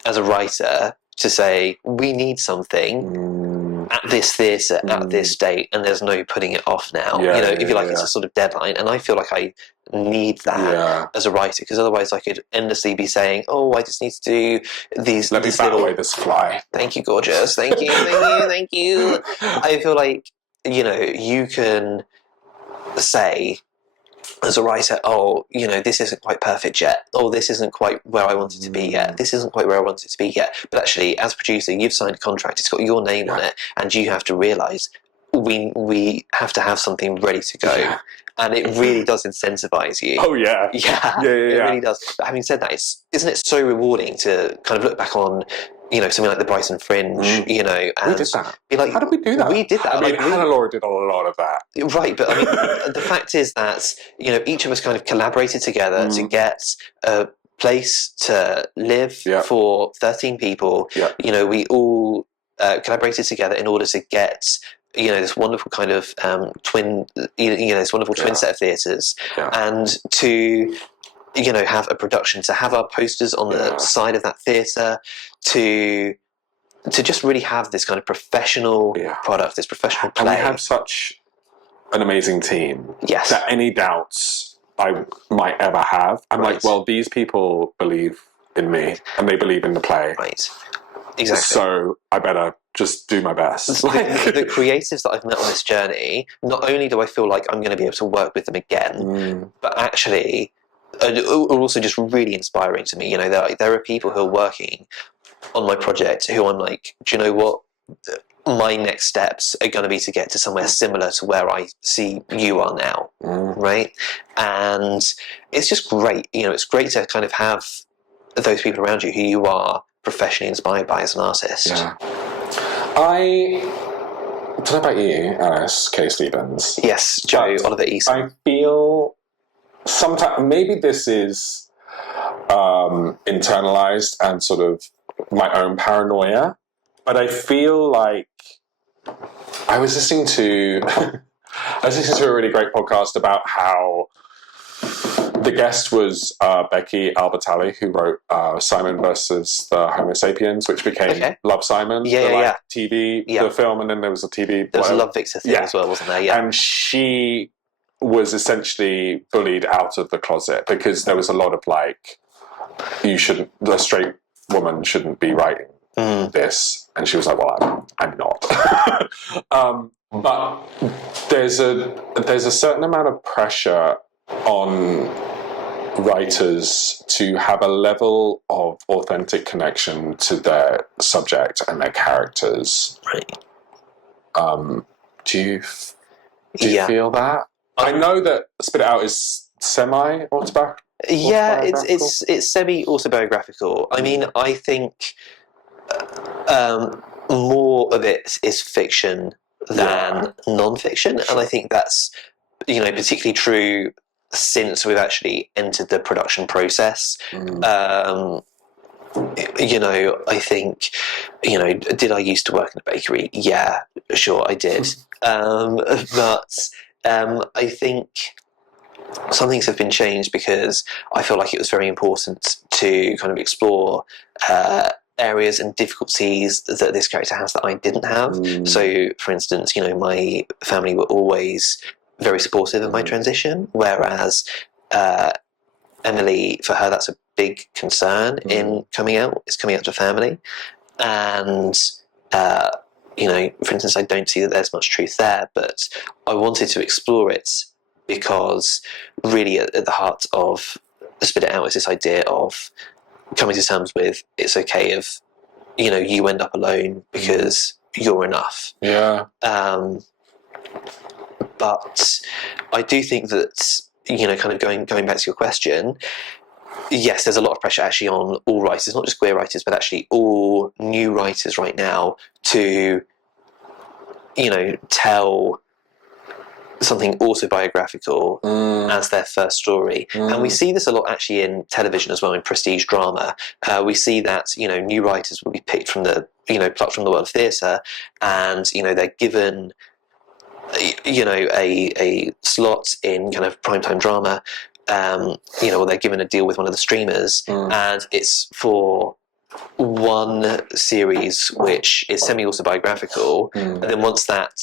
as a writer to say, we need something at this theatre at this date, and there's no putting it off now. If you like, it's a sort of deadline, and I feel like I need that as a writer, because otherwise I could endlessly be saying, I just need to do these. Let me bat away this fly. Thank you, gorgeous. Thank you, thank you. I feel like, you can say as a writer, this isn't quite perfect yet, this isn't quite where I want it to be yet, this isn't quite where I want it to be yet. But actually, as a producer, you've signed a contract, it's got your name on it, and you have to realise we have to have something ready to go. And it really does incentivize you. Oh yeah, it really does. But having said that, isn't it so rewarding to kind of look back on, something like the Brighton Fringe, and we did that. Be like, how did we do that? We did that. I mean, Hannah Laura did a lot of that. Right, but I mean, the fact is that, each of us kind of collaborated together to get a place to live for 13 people. We all collaborated together in order to get this wonderful kind of twin, this wonderful twin set of theatres, and to have a production, to have our posters on the side of that theatre, to just really have this kind of professional product, this professional play. And we have such an amazing team. Yes. That any doubts I might ever have, I'm like, well, these people believe in me, and they believe in the play. Right. Exactly. So I better just do my best. The creatives that I've met on this journey, not only do I feel like I'm going to be able to work with them again, but actually are also just really inspiring to me. You know, there are people who are working on my project who I'm like, do you know what? My next steps are going to be to get to somewhere similar to where I see you are now, right? And it's just great. You know, it's great to kind of have those people around you who you are professionally inspired by as an artist. Yeah. I don't know about you, Alice K. Stevens. Yes, Joe Oliver Eason. I feel sometimes maybe this is internalized and sort of my own paranoia, but I feel like I was listening to a really great podcast about how the guest was Becky Albertalli, who wrote Simon versus the Homo sapiens, which became Love, Simon, TV, the film, and then there was a TV. There was a Love Victor thing as well, wasn't there? Yeah. And she was essentially bullied out of the closet because there was a lot of like, a straight woman shouldn't be writing this, and she was like, well, I'm not. But there's a certain amount of pressure on writers to have a level of authentic connection to their subject and their characters. Right. Do you feel that? I know that Spit It Out is semi-autobiographical. Yeah, it's semi-autobiographical. I mean, I think more of it is fiction than non-fiction, and I think that's, you know, particularly true since we've actually entered the production process. You know, I think, you know, did I used to work in a bakery? Yeah, sure, I did. But I think some things have been changed because I feel like it was very important to kind of explore areas and difficulties that this character has that I didn't have. So, for instance, you know, my family were always very supportive of my transition, whereas Emily, for her, that's a big concern in coming out. It's coming out to family, and you know, for instance, I don't see that there's much truth there, but I wanted to explore it because really at the heart of Spit It Out is this idea of coming to terms with it's okay if, you know, you end up alone because you're enough. Yeah. But I do think that, you know, kind of going back to your question, yes, there's a lot of pressure actually on all writers, not just queer writers, but actually all new writers right now to, you know, tell something autobiographical as their first story. And we see this a lot actually in television as well, in prestige drama. We see that, you know, new writers will be picked from the, you know, plucked from the world of theatre, and, you know, they're given, you know, a slot in kind of primetime drama, you know, or they're given a deal with one of the streamers, and it's for one series which is semi-autobiographical, and then once that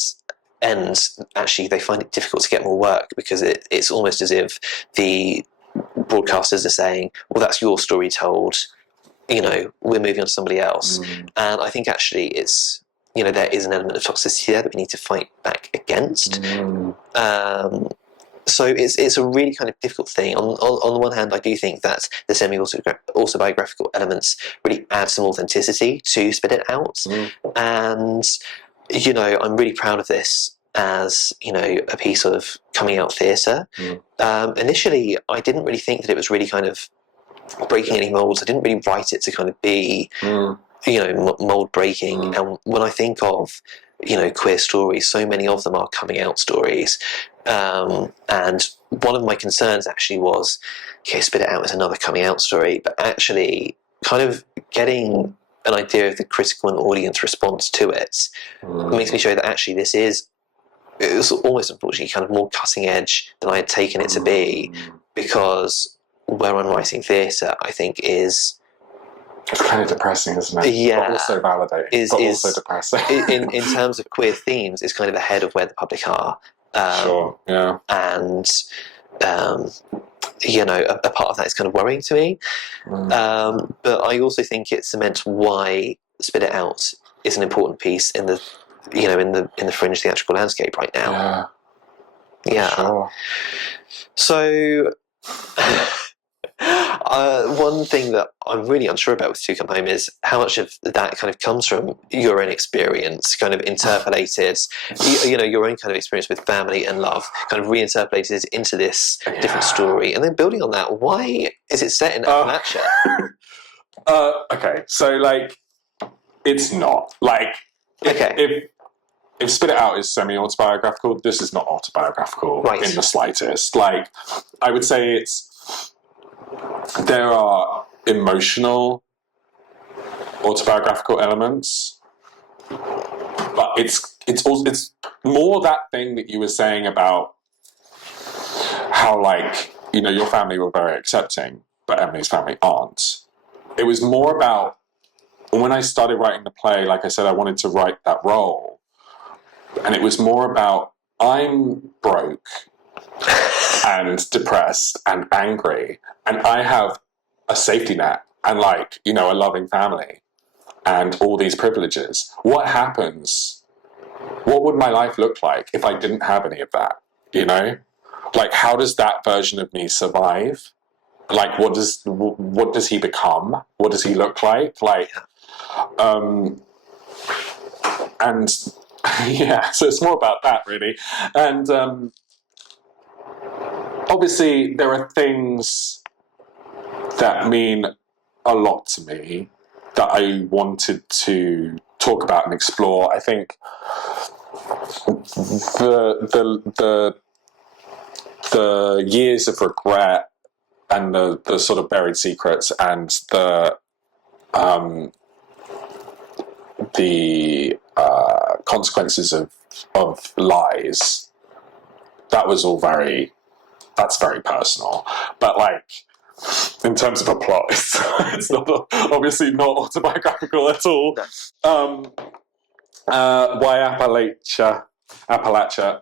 ends, actually they find it difficult to get more work because it's almost as if the broadcasters are saying, well, that's your story told, you know, we're moving on to somebody else. And I think actually it's, you know, there is an element of toxicity there that we need to fight back against. So it's a really kind of difficult thing. On the one hand, I do think that the semi-autobiographical elements really add some authenticity to Spit It Out. And, you know, I'm really proud of this as, you know, a piece of coming out theatre. Initially, I didn't really think that it was really kind of breaking any molds. I didn't really write it to kind of be, you know, mold breaking. And when I think of, you know, queer stories, so many of them are coming out stories. And one of my concerns actually was, okay, Spit It Out is another coming out story, but actually kind of getting an idea of the critical and audience response to it makes me show that actually it was almost unfortunately kind of more cutting edge than I had taken it to be, because where I'm writing theatre, I think is... It's kind of depressing, isn't it? Yeah. But also validating, but also depressing. in terms of queer themes, it's kind of ahead of where the public are. Sure, yeah. And, you know, a part of that is kind of worrying to me. But I also think it cements why Spit It Out is an important piece in the in the fringe theatrical landscape right now. Yeah. Sure. So one thing that I'm really unsure about with To Come Home is how much of that kind of comes from your own experience, kind of interpolated, your own kind of experience with family and love, kind of reinterpolated into this different story, and then building on that. Why is it set in Appalachia? Okay, so like, it's not like if Spit It Out is semi-autobiographical, this is not autobiographical in the slightest. Like, I would say there are emotional autobiographical elements, but it's more that thing that you were saying about how, like, your family were very accepting, but Emily's family aren't. It was more about when I started writing the play, like I said, I wanted to write that role. And it was more about, I'm broke and depressed and angry, and I have a safety net and, like, a loving family and all these privileges. What happens? What would my life look like if I didn't have any of that? Like, how does that version of me survive? Like, what does he become? What does he look like? Like, and yeah, so it's more about that, really. And obviously there are things that mean a lot to me that I wanted to talk about and explore. I think the years of regret and the sort of buried secrets and the consequences of lies, that's very personal. But, like, in terms of a plot, it's not obviously not autobiographical at all. Why Appalachia?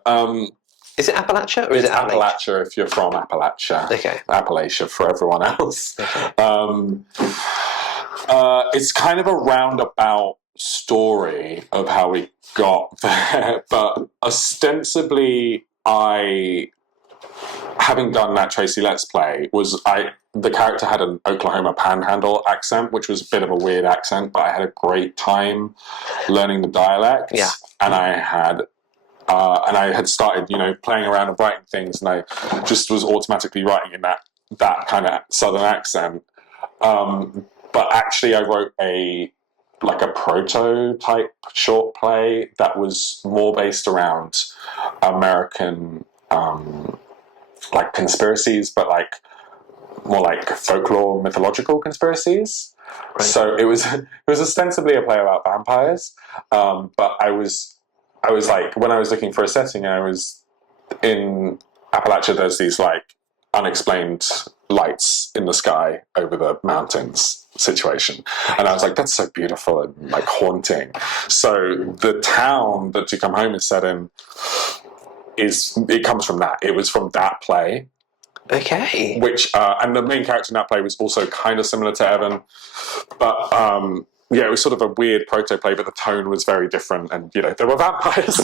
Is it Appalachia or is it Appalachia if you're from Appalachia? Okay. Appalachia for everyone else. Okay. It's kind of a roundabout story of how we got there, but ostensibly having done that Tracy Letts play, the character had an Oklahoma Panhandle accent, which was a bit of a weird accent, but I had a great time learning the dialect. Yeah. And I had started, playing around and writing things, and I just was automatically writing in that kind of southern accent. But actually, I wrote a prototype short play that was more based around American like conspiracies, but like more like folklore, mythological conspiracies. Right. So it was ostensibly a play about vampires, but I was like, when I was looking for a setting, I was in Appalachia. There's these like unexplained lights in the sky over the mountains situation, and I was like, that's so beautiful and like haunting. So the town that To Come Home is set in it comes from that. It was from that play. Okay. Which and the main character in that play was also kind of similar to Evan, but it was sort of a weird proto play, but the tone was very different, and there were vampires.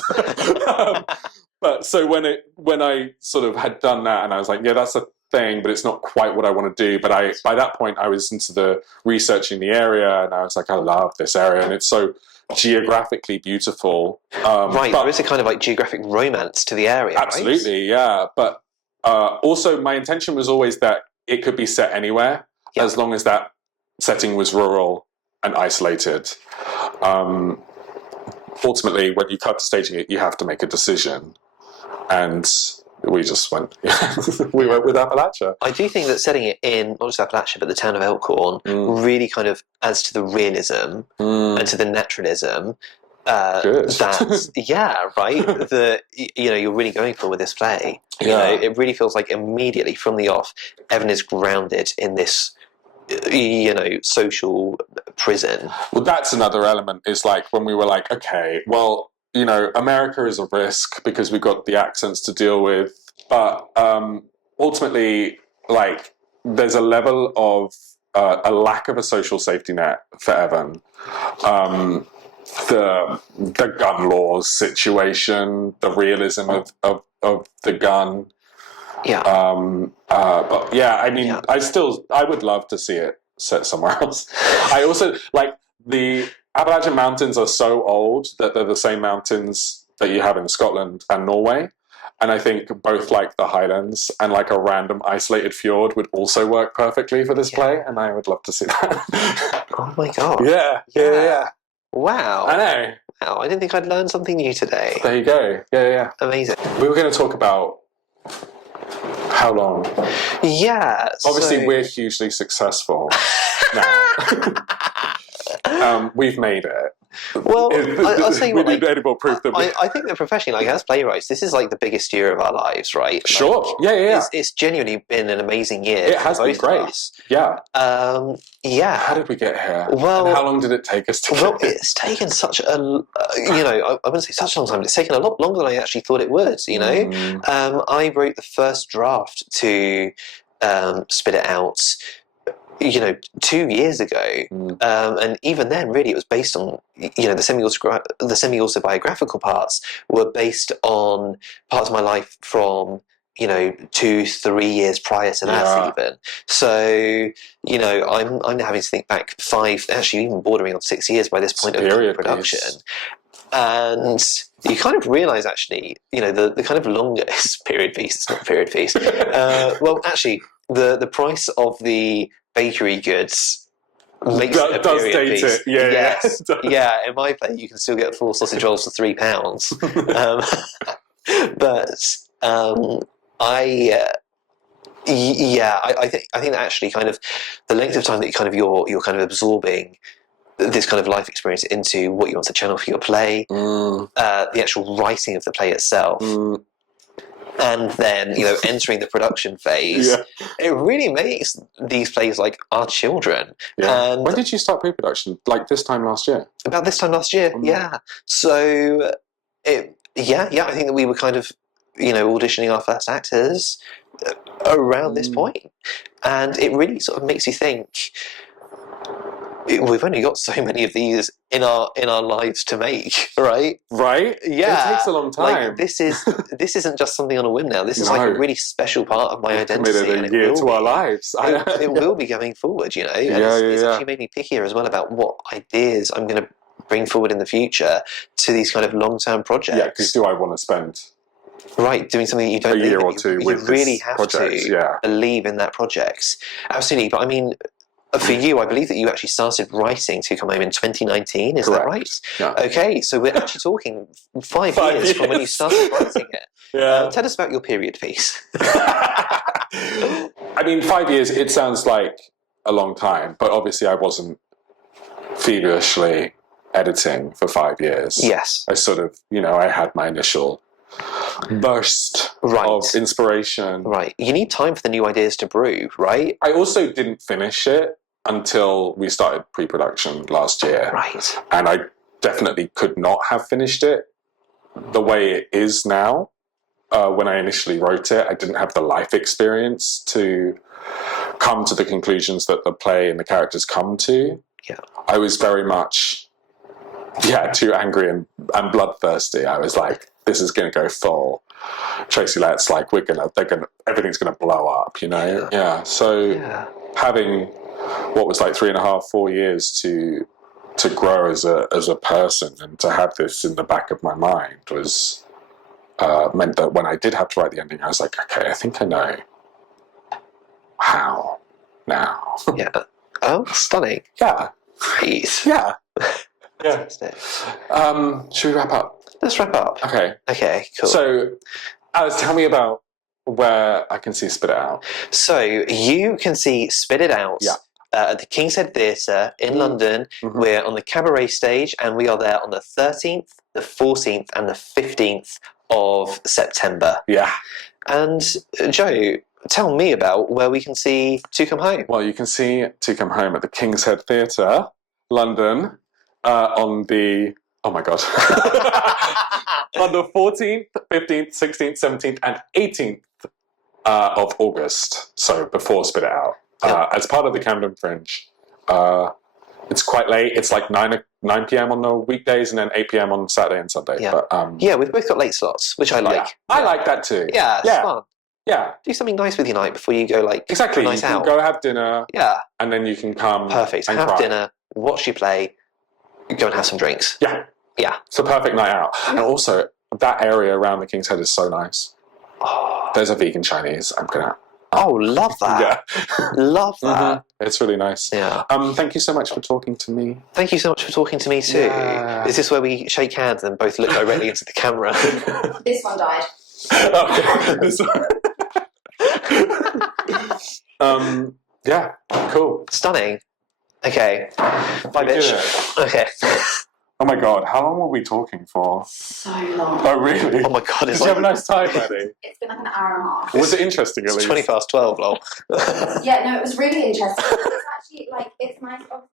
But so when I sort of had done that, and I was like, yeah, that's a thing, but it's not quite what I want to do. But by that point I was into the researching the area, and I was like, I love this area, and it's so geographically beautiful. Right, there is a kind of like geographic romance to the area. Absolutely, right? Yeah. But also, my intention was always that it could be set anywhere, as long as that setting was rural and isolated. Ultimately, when you come to staging it, you have to make a decision, and we just went. We went with Appalachia. I do think that setting it in not just Appalachia but the town of Elkhorn really kind of adds to the realism and to the naturalism. Good. That you're really going for with this play. It really feels like immediately from the off, Evan is grounded in this social prison. Well, that's another element, is like when we were like, okay, well, America is a risk because we've got the accents to deal with, but ultimately, like, there's a level of a lack of a social safety net for Evan. The gun laws situation, the realism of the gun. Yeah. But yeah, I mean, I would love to see it set somewhere else. I also like the Appalachian Mountains are so old that they're the same mountains that you have in Scotland and Norway. And I think both like the Highlands and like a random isolated fjord would also work perfectly for this play. And I would love to see that. Oh my God. Yeah. Wow. I know. Wow. I didn't think I'd learned something new today. There you go. Yeah. Amazing. We were going to talk about how long. Yeah. Obviously, we're hugely successful now. We've made it. Well, I'll say we need edible proof that I think that professionally, like as playwrights, this is like the biggest year of our lives, right? Sure. Like, Yeah. It's genuinely been an amazing year. It has been great. Yeah. How did we get here? Well, and how long did it take us to get here? It's taken such a, I wouldn't say such a long time, but it's taken a lot longer than I actually thought it would, I wrote the first draft to spit it out 2 years ago, and even then, really, it was based on the semi-autobiographical parts were based on parts of my life from 2-3 years prior to that, even. So I'm having to think back 5, actually even bordering on 6 years by this point of production, and you kind of realise actually, the kind of longest period piece. It's not a period piece. Well, actually, the price of the bakery goods makes it a period piece. It. Yes. Yeah. In my play, you can still get 4 sausage rolls for £3. But I think that actually kind of the length of time that you're kind of absorbing this kind of life experience into what you want to channel for your play, the actual writing of the play itself. And then, entering the production phase, it really makes these plays like our children. Yeah. And when did you start pre-production? Like this time last year? About this time last year, yeah. So, I think that we were kind of, auditioning our first actors around this point. And it really sort of makes you think, we've only got so many of these in our lives to make, right? Right? Yeah. It takes a long time. Like, this isn't just something on a whim now. This is like a really special part of my identity. Committed a year to our lives. It will be going forward, And it's actually made me pickier as well about what ideas I'm going to bring forward in the future to these kind of long-term projects. Yeah, because do I want to spend doing something that you don't a year or two with really this have project, to believe in that project. Absolutely. But I mean, for you, I believe that you actually started writing To Come Home in 2019, is that right? Yeah. Okay, so we're actually talking 5 years from when you started writing it. Yeah. Tell us about your period piece. I mean, 5 years, it sounds like a long time, but obviously I wasn't feverishly editing for 5 years. Yes. I sort of, I had my initial burst of inspiration. Right. You need time for the new ideas to brew, right? I also didn't finish it until we started pre-production last year. Right. And I definitely could not have finished it the way it is now. When I initially wrote it, I didn't have the life experience to come to the conclusions that the play and the characters come to. Yeah. I was very much, too angry and bloodthirsty. I was like, this is going to go full Tracy Letts, like everything's going to blow up, Yeah. So having what was like 3.5, 4 years to grow as a person and to have this in the back of my mind was meant that when I did have to write the ending, I was like, okay, I think I know how now. Yeah. Oh, stunning. Yeah. Great. Yeah. Yeah. Should we wrap up? Let's wrap up. Okay, cool. So, Alice, tell me about where I can see Spit It Out. So, you can see Spit It Out at the King's Head Theatre in London. We're on the cabaret stage, and we are there on the 13th, the 14th, and the 15th of September. Yeah. And, Joe, tell me about where we can see To Come Home. Well, you can see To Come Home at the King's Head Theatre, London, on the... Oh my God. On the 14th, 15th, 16th, 17th, and 18th of August. So before Spit It Out. as part of the Camden Fringe. It's quite late. It's like 9 p.m. on the weekdays and then 8 p.m. on Saturday and Sunday. Yeah. But, we've both got late slots, which I like. Yeah. I like that too. Yeah, it's fun. Yeah. Do something nice with your night before you go, like, exactly. for a night you can out. go have dinner. Yeah. And then you can come. Perfect. And have cry. dinner, watch you play, go and have some drinks. Yeah. Yeah. It's a perfect night out. And also, that area around the King's Head is so nice. Oh, There's a vegan Chinese. I'm gonna. Love that. Yeah. Love that. Mm-hmm. It's really nice. Yeah. Thank you so much for talking to me. Thank you so much for talking to me too. Yeah. Is this where we shake hands and both look directly into the camera? This one died. Okay. This one. Yeah. Cool. Stunning. Okay. Bye, bitch. Okay. Oh my god, how long were we talking for? So long. Oh really? Oh my god, Did you have a nice time, Maddie? It's been like an hour and a half. Was it interesting at It's least? 20 past 12, lol. Yeah, no, it was really interesting. It's actually like, it's nice.